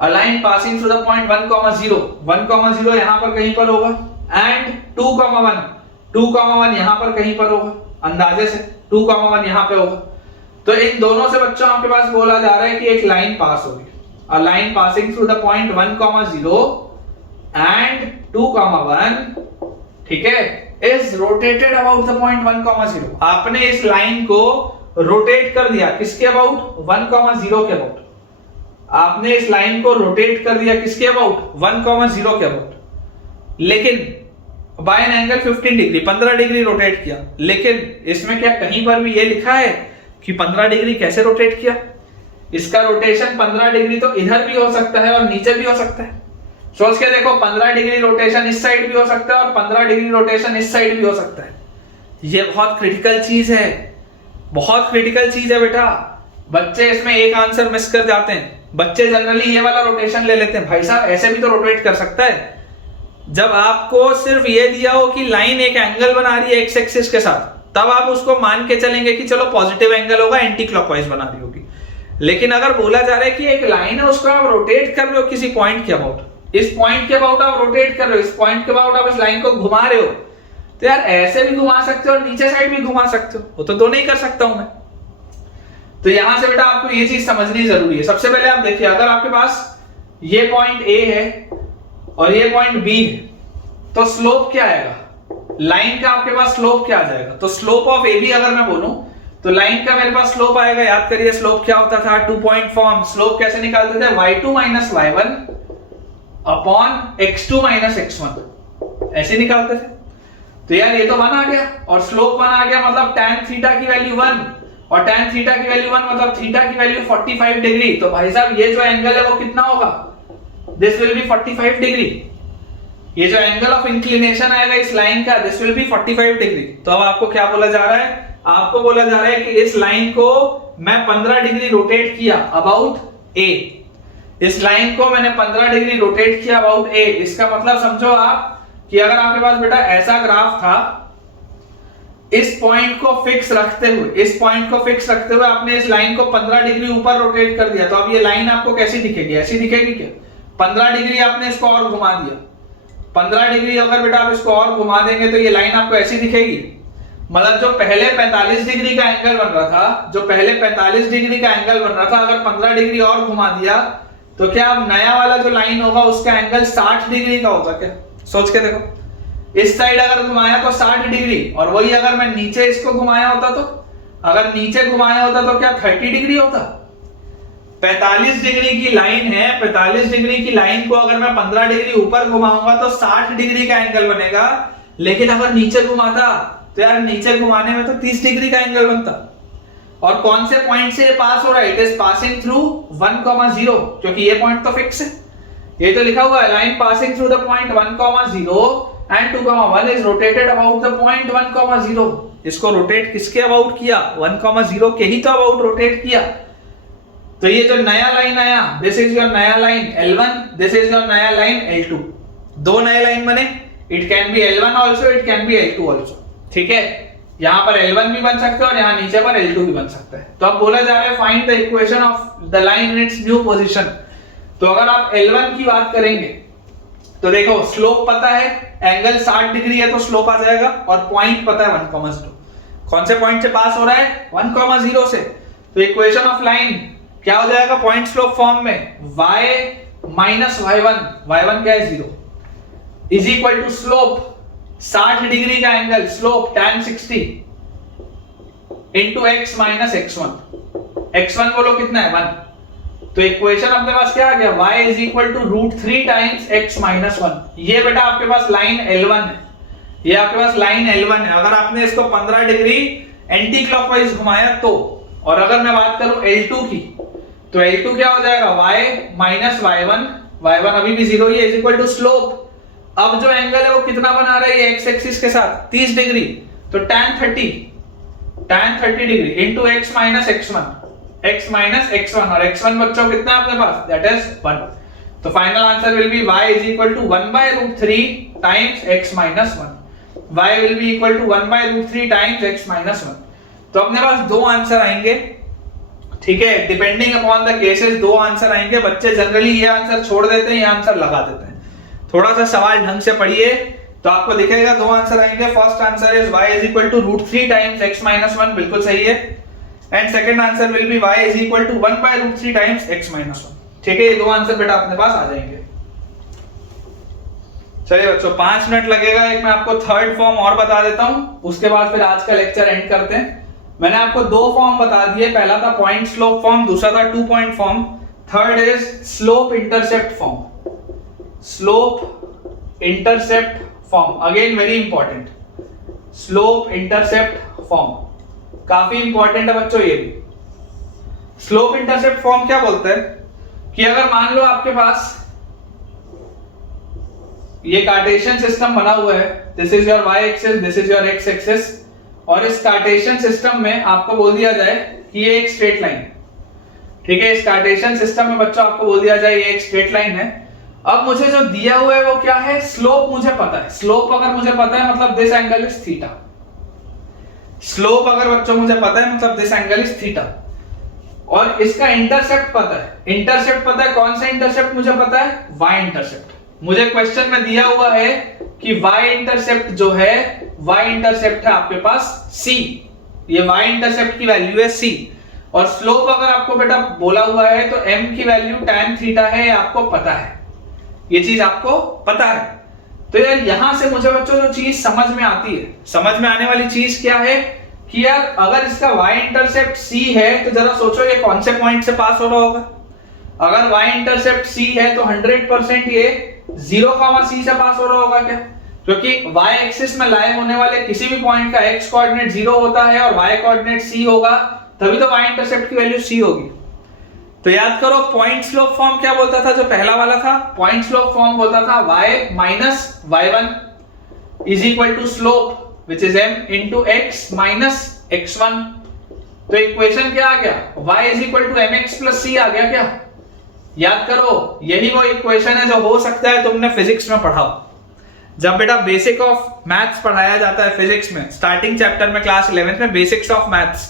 A line passing through the point 1,0 यहां पर कहीं पर होगा, एंड 2,1 यहां पर कहीं पर होगा, अंदाजे से 2,1 यहां पे होगा। तो इन दोनों से बच्चों आपके पास बोला जा रहा है कि एक लाइन पास होगी। A line passing through the point 1,0 and 2,1, ठीक है, is rotated about the point 1,0। आपने इस लाइन को रोटेट कर दिया, किसके अबाउट, 1,0 के अबाउट। आपने इस लाइन को रोटेट कर दिया किसके अबाउट, 1,0 के अबाउट, लेकिन by an angle 15 degree, 15 degree rotate किया। लेकिन इसमें क्या कहीं पर भी ये लिखा है कि 15 डिग्री कैसे रोटेट किया? इसका रोटेशन 15 डिग्री तो इधर भी हो सकता है और नीचे भी हो सकता है। सोच के देखो, 15 डिग्री रोटेशन इस साइड भी हो सकता है और 15 डिग्री रोटेशन इस साइड भी हो सकता है। ये बहुत क्रिटिकल चीज है, बहुत क्रिटिकल चीज है बेटा। बच्चे इसमें एक आंसर मिस कर जाते हैं। बच्चे जनरली ये वाला रोटेशन ले लेते हैं, भाई साहब ऐसे भी तो रोटेट कर सकता है। जब आपको सिर्फ ये दिया हो कि लाइन एक एंगल बना रही है एक्स एक्सिस के साथ, तब आप उसको मान के चलेंगे कि चलो पॉजिटिव एंगल होगा, एंटी क्लॉकवाइज बना रही होगी। लेकिन अगर बोला जा रहा है कि एक लाइन है, उसको आप रोटेट कर रहे हो किसी पॉइंट के अबाउट, इस पॉइंट के अबाउट आप रोटेट कर रहे हो, इस पॉइंट के अबाउट आप इस लाइन को घुमा रहे हो, तो यार ऐसे भी घुमा सकते हो और नीचे साइड भी घुमा सकते हो। वो तो दोनों ही कर सकता हूं मैं। तो यहां से बेटा आपको ये चीज समझनी जरूरी है। सबसे पहले आप देखिए, अगर आपके पास ये पॉइंट ए है और ये पॉइंट बी है, तो स्लोप क्या आएगा, लाइन का आपके पास स्लोप क्या आ जाएगा? तो स्लोप ऑफ ए बी अगर मैं बोलूं तो लाइन का मेरे पास स्लोप आएगा, याद करिए स्लोप क्या होता था, 2 पॉइंट फॉर्म। स्लोप कैसे निकालते थे, y2 minus y1 upon x2 minus x1, ऐसे निकालते थे। तो यार ये तो 1 आ गया और स्लोप 1 आ गया, मतलब tan थीटा की वैल्यू 1 और tan थीटा की वैल्यू 1 मतलब थीटा की वैल्यू 45 डिग्री। तो भाई साहब ये जो एंगल है वो कितना होगा, दिस विल बी 45 डिग्री। ये जो एंगल ऑफ इंक्लिनेशन आएगा इस लाइन का, दिस विल बी 45 डिग्री। तो अब आपको क्या बोला जा रहा है, आपको बोला जा रहा है कि इस लाइन को मैं 15 डिग्री रोटेट किया अबाउट ए। इस लाइन को मैंने 15 डिग्री रोटेट किया अबाउट ए। इसका मतलब समझो आप कि अगर आपके पास बेटा ऐसा ग्राफ था, इस पॉइंट को फिक्स रखते हुए आपने इस लाइन को 15 डिग्री ऊपर रोटेट कर दिया, तो अब ये लाइन आपको कैसी दिखेगी? ऐसी दिखेगी क्या? 15 डिग्री आपने इसको और घुमा दिया, 15 डिग्री अगर बेटा आप इसको और घुमा देंगे तो ये लाइन आपको ऐसी दिखेगी। मतलब जो पहले 45 डिग्री का एंगल बन रहा था, अगर 15 डिग्री और घुमा दिया तो क्या अब नया वाला जो लाइन होगा उसका एंगल 60 डिग्री का होगा क्या? सोच के देखो, इस साइड अगर घुमाया तो 60 डिग्री, और वही अगर मैं नीचे इसको घुमाया होता तो, अगर नीचे घुमाया होता तो क्या 30 डिग्री होता? 45 डिग्री की लाइन है, 45 डिग्री की लाइन को अगर मैं 15 डिग्री ऊपर घुमाऊंगा तो 60 डिग्री का एंगल बनेगा, लेकिन अगर नीचे घुमाता तो यार नीचे घुमाने में तो 30 डिग्री का एंगल बनता। और कौन से पॉइंट से ये पास हो रहा है? इट इज पासिंग थ्रू 1,0, क्योंकि ये पॉइंट तो फिक्स है, ये तो लिखा हुआ है line passing through the point 1,0 and 2,1 is rotated about the point 1,0। इसको रोटेट किसके अबाउट किया? 1,0 के ही तो अबाउट रोटेट किया। तो ये जो नया लाइन आया, दिस इज योर नया line L1, this is your नया लाइन L2। दो नए लाइन बने, it can be L1 also, it can be L2 also. ठीक है, यहां पर L1 भी बन सकते हैं और यहां नीचे पर L2 भी बन सकता है। तो अब बोला जा रहा है find the equation of the line in its new position. तो अगर आप L1 की बात करेंगे तो देखो स्लोप पता है, एंगल 60 डिग्री है तो स्लोप आ जाएगा, और पॉइंट पता है 1,0। कौन से पॉइंट से पास हो रहा है? 1,0 से। तो इक्वेशन ऑफ लाइन क्या हो जाएगा पॉइंट स्लोप फॉर्म में? y माइनस y1 क्या है 0, is equal to slope 60 degree का angle, slope tan 60 into x minus x1। x1 बोलो कितना है? 1। तो इक्वेशन अपने पास क्या आ गया? y is equal to √3 times x minus 1। ये बेटा आपके पास लाइन L1 है, ये आपके पास लाइन L1 है। अगर आपने इसको 15 डिग्री एंटी क्लॉकवाइज घुमाया तो, और अगर मैं बात करूं L2 की, तो L2 क्या हो जाएगा? y माइनस y1 अभी भी 0 ही है, इज इक्वल टू स्लोप। अब जो एंगल है वो कितना बना रहा है ये x एक्सिस के साथ? 30 डिग्री। तो tan 30 degree into x minus x1, और x1 बच्चों कितना है अपने पास? That is 1। तो final answer will be y is equal to 1/√3 times x minus 1। y will be equal to 1/√3 times x minus 1। तो अपने पास दो आंसर आएंगे। ठीक है, डिपेंडिंग अपॉन द केसेस दो आंसर आएंगे। बच्चे जनरली ये आंसर छोड़ देते हैं, ये आंसर लगा देते हैं। थोड़ा सा सवाल ढंग से पढ़िए तो आपको दिखेगा दो आंसर आएंगे। First answer is y is equal to √3 times x minus 1, बिल्कुल सही है। And second answer will be y is equal to 1/√3 times x minus 1। ठीक है, ये दो आंसर बेटा अपने पास आ जाएंगे। चलिए बच्चों 5 मिनट लगेगा, एक मैं आपको थर्ड फॉर्म और बता देता हूं, उसके बाद फिर आज का लेक्चर एंड करते हैं। मैंने आपको दो फॉर्म बता दिए, पहला था पॉइंट स्लोप फॉर्म, दूसरा था 2 point form, third is slope intercept form. Slope intercept form again very important, slope intercept form काफी इंपॉर्टेंट है बच्चों। ये भी स्लोप इंटरसेप्ट फॉर्म क्या बोलते हैं कि अगर मान लो आपके पास ये कार्टेशियन सिस्टम बना हुआ है, this is your y axis, this is your x axis, और इस कार्टेशियन सिस्टम में आपको बोल दिया जाए कि ये एक स्ट्रेट लाइन। ठीक है, इस कार्टेशियन सिस्टम में बच्चों आपको बोल दिया जाए ये एक स्ट्रेट लाइन है। अब मुझे जो दिया हुआ है वो क्या है? स्लोप मुझे पता है। स्लोप अगर मुझे पता है मतलब this angle is theta. Slope अगर बच्चों मुझे पता है मतलब दिस एंगल इज थीटा, और इसका इंटरसेप्ट पता है। इंटरसेप्ट पता है, कौन सा इंटरसेप्ट मुझे पता है? y intercept. मुझे क्वेश्चन में दिया हुआ है कि y इंटरसेप्ट जो है, y इंटरसेप्ट है आपके पास c, ये y इंटरसेप्ट की वैल्यू है c, और स्लोप अगर आपको बेटा बोला हुआ है तो m की वैल्यू tan थीटा है, आपको पता है, ये चीज आपको पता है। तो यार यहां से मुझे बच्चों जो चीज समझ में आती है, समझ में आने वाली चीज क्या है कि यार अगर इसका y इंटरसेप्ट c है तो जरा सोचो ये कौन से पॉइंट से पास हो रहा होगा। अगर y इंटरसेप्ट c है तो 100% ये 0,c से पास हो रहा होगा क्या? क्योंकि y एक्सिस में लाए होने वाले किसी भी पॉइंट का x कोऑर्डिनेट 0 होता है और y कोऑर्डिनेट c होगा, तभी तो y इंटरसेप्ट की वैल्यू c होगी। तो याद करो पॉइंट स्लोप फॉर्म क्या बोलता था? जो पहला वाला था पॉइंट स्लोप फॉर्म बोलता था y minus y1 is equal to slope which is m into x minus x1। तो इक्वेशन क्या आ गया? y is equal to mx plus c आ गया क्या? याद करो, यही वो इक्वेशन है जो हो सकता है तुमने फिजिक्स में पढ़ा हो। जब बेटा बेसिक ऑफ मैथ्स पढ़ाया जाता है फिजिक्स में, स्टार्टिंग चैप्टर में क्लास 11th में basics of maths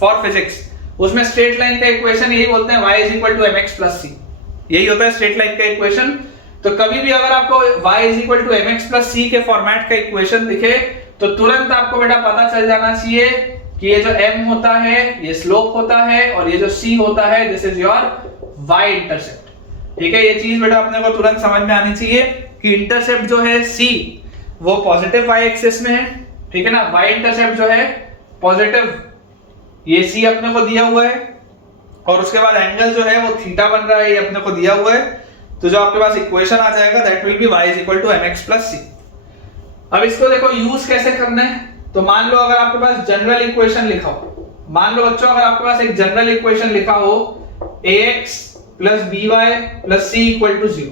for physics, उसमें स्ट्रेट लाइन का इक्वेशन यही बोलते हैं y is equal to mx plus c, यही होता है स्ट्रेट लाइन का इक्वेशन। तो कभी भी अगर आपको y is equal to mx plus c के फॉर्मेट का इक्वेशन दिखे तो तुरंत आपको बेटा पता चल जाना चाहिए कि ये जो m होता है ये स्लोप होता है और ये जो c होता है this is your y intercept. ठीक है, ये चीज बेटा अपने को तुरंत समझ में आनी चाहिए कि इंटरसेप्ट जो है c वो पॉजिटिव y एक्सिस में है, ठीक है ना, y इंटरसेप्ट जो है पॉजिटिव, ये c अपने को दिया हुआ है और उसके बाद एंगल जो है वो थीटा बन रहा है, ये अपने को दिया हुआ है। तो जो आपके पास इक्वेशन आ जाएगा that will be y is equal to mx plus c। अब इसको देखो यूज कैसे करना है। तो मान लो अगर आपके पास जनरल इक्वेशन लिखा हो, मान लो बच्चों अगर आपके पास एक जनरल इक्वेशन लिखा हो ax plus by plus c equal to 0,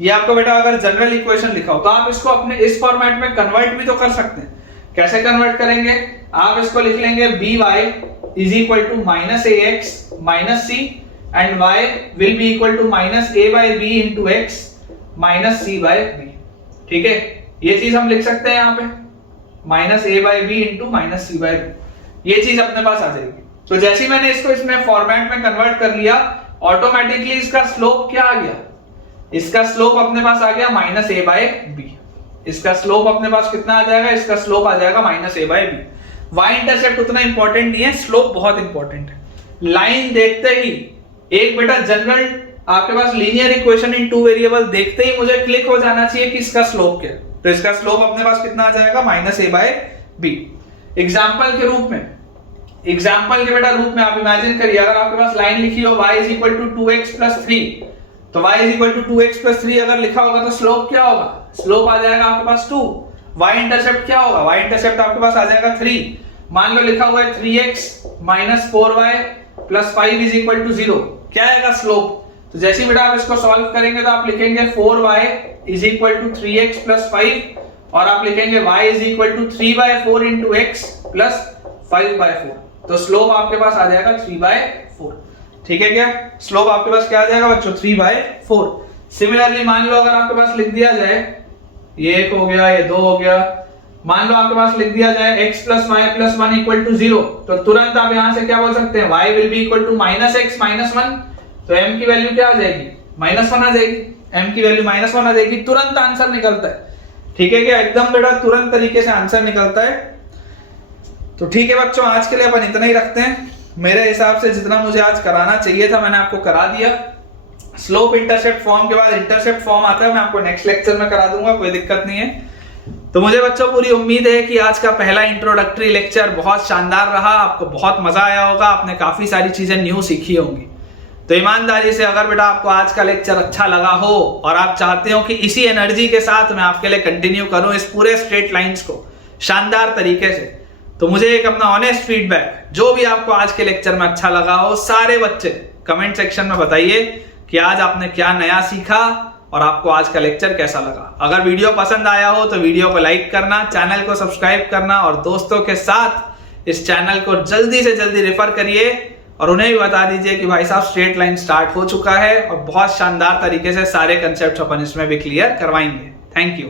ये आपको बेटा अगर जनरल इक्वेशन लिखा हो तो आप इसको अपने इस फॉर्मेट में कन्वर्ट भी तो कर सकते हैं। कैसे कन्वर्ट करेंगे, आप इसको लिख लेंगे by is equal to minus ax minus c and y will be equal to minus a by b into x minus c by b। ठीक है, ये चीज हम लिख सकते हैं यहाँ पे minus a by b into minus c by b, ये चीज अपने पास आ जाएगी। तो जैसे ही मैंने इसको इसमें फॉर्मेट में कन्वर्ट कर लिया ऑटोमेटिकली इसका स्लोप क्या आ गया, इसका स्लोप अपने पास आ गया माइनस a बाय b। इसका स्लोप अपने पास कितना आ जाएगा, इसका स्लोप आ जाएगा minus a by b। y intercept उतना इंपॉर्टेंट नहीं है, स्लोप बहुत इंपॉर्टेंट है। लाइन देखते ही एक बेटा जनरल आपके पास linear equation in two variable देखते ही मुझे क्लिक हो जाना चाहिए कि इसका स्लोप क्या है। तो इसका स्लोप अपने पास कितना आ जाएगा minus a by b। Example के रूप में, एग्जाम्पल के बेटा रूप में आप इमेजिन करिए अगर आपके पास लाइन लिखी हो y is equal to 2x plus 3, तो y is equal to 2x plus 3 अगर लिखा होगा तो स्लोप क्या होगा, स्लोप आ जाएगा आपके पास 2। y इंटरसेप्ट क्या होगा, y इंटरसेप्ट आपके पास आ जाएगा 3। मान लो लिखा हुआ है 3x minus 4y plus 5 is equal to 0, क्या आएगा स्लोप। तो जैसे ही बेटा आप इसको सॉल्व करेंगे तो आप लिखेंगे 4y is equal to 3x plus 5 और आप लिखेंगे y is equal to 3 by 4 into x plus 5 by 4। तो स्लोप आपके पास आ जाएगा 3 बाय 4। ठीक है क्या, स्लोप आपके पास क्या आ जाएगा बच्चों 3 बाय 4। सिमिलरली मान लो अगर आपके पास लिख दिया जाए ये 1 हो गया, ये 2 हो गया, मान लो आपके पास लिख दिया जाए x plus y plus 1 equal to 0, तो तुरंत आप यहां से क्या बोल सकते हैं y will be equal to minus x minus 1। तो m की वैल्यू क्या आ जाएगी माइनस 1 आ जाएगी, m की वैल्यू माइनस 1 आ जाएगी, तुरंत आंसर निकलता है। ठीक है क्या, एकदम बेटा तुरंत तरीके से आंसर निकलता है। तो ठीक है बच्चों, आज के लिए अपन इतना ही रखते हैं। मेरे हिसाब से जितना मुझे आज कराना चाहिए था मैंने आपको करा दिया। स्लोप इंटरसेप्ट फॉर्म के बाद इंटरसेप्ट फॉर्म आता है, मैं आपको नेक्स्ट लेक्चर में करा दूंगा, कोई दिक्कत नहीं है। तो मुझे बच्चों पूरी उम्मीद है कि आज का पहला इंट्रोडक्टरी लेक्चर बहुत शानदार रहा, आपको बहुत मजा आया होगा, आपने काफी सारी चीजें न्यू सीखी होंगी। तो ईमानदारी से अगर बेटा आपको आज का लेक्चर अच्छा लगा हो और आप चाहते हो कि इसी एनर्जी के साथ मैं आपके लिए कंटिन्यू करूं इस पूरे स्ट्रेट लाइंस को शानदार तरीके से, तो मुझे एक अपना ऑनेस्ट फीडबैक जो भी आपको आज के लेक्चर में अच्छा लगा हो सारे बच्चे कमेंट सेक्शन में बताइए कि आज आपने क्या नया सीखा और आपको आज का लेक्चर कैसा लगा। अगर वीडियो पसंद आया हो तो वीडियो को लाइक करना, चैनल को सब्सक्राइब करना और दोस्तों के साथ इस चैनल को जल्दी से जल्दी रेफर करिए और उन्हें भी बता दीजिए कि भाई साहब स्ट्रेट लाइन स्टार्ट हो चुका है और बहुत शानदार तरीके से सारे कंसेप्ट अपन इसमें भी क्लियर करवाएंगे। Thank you.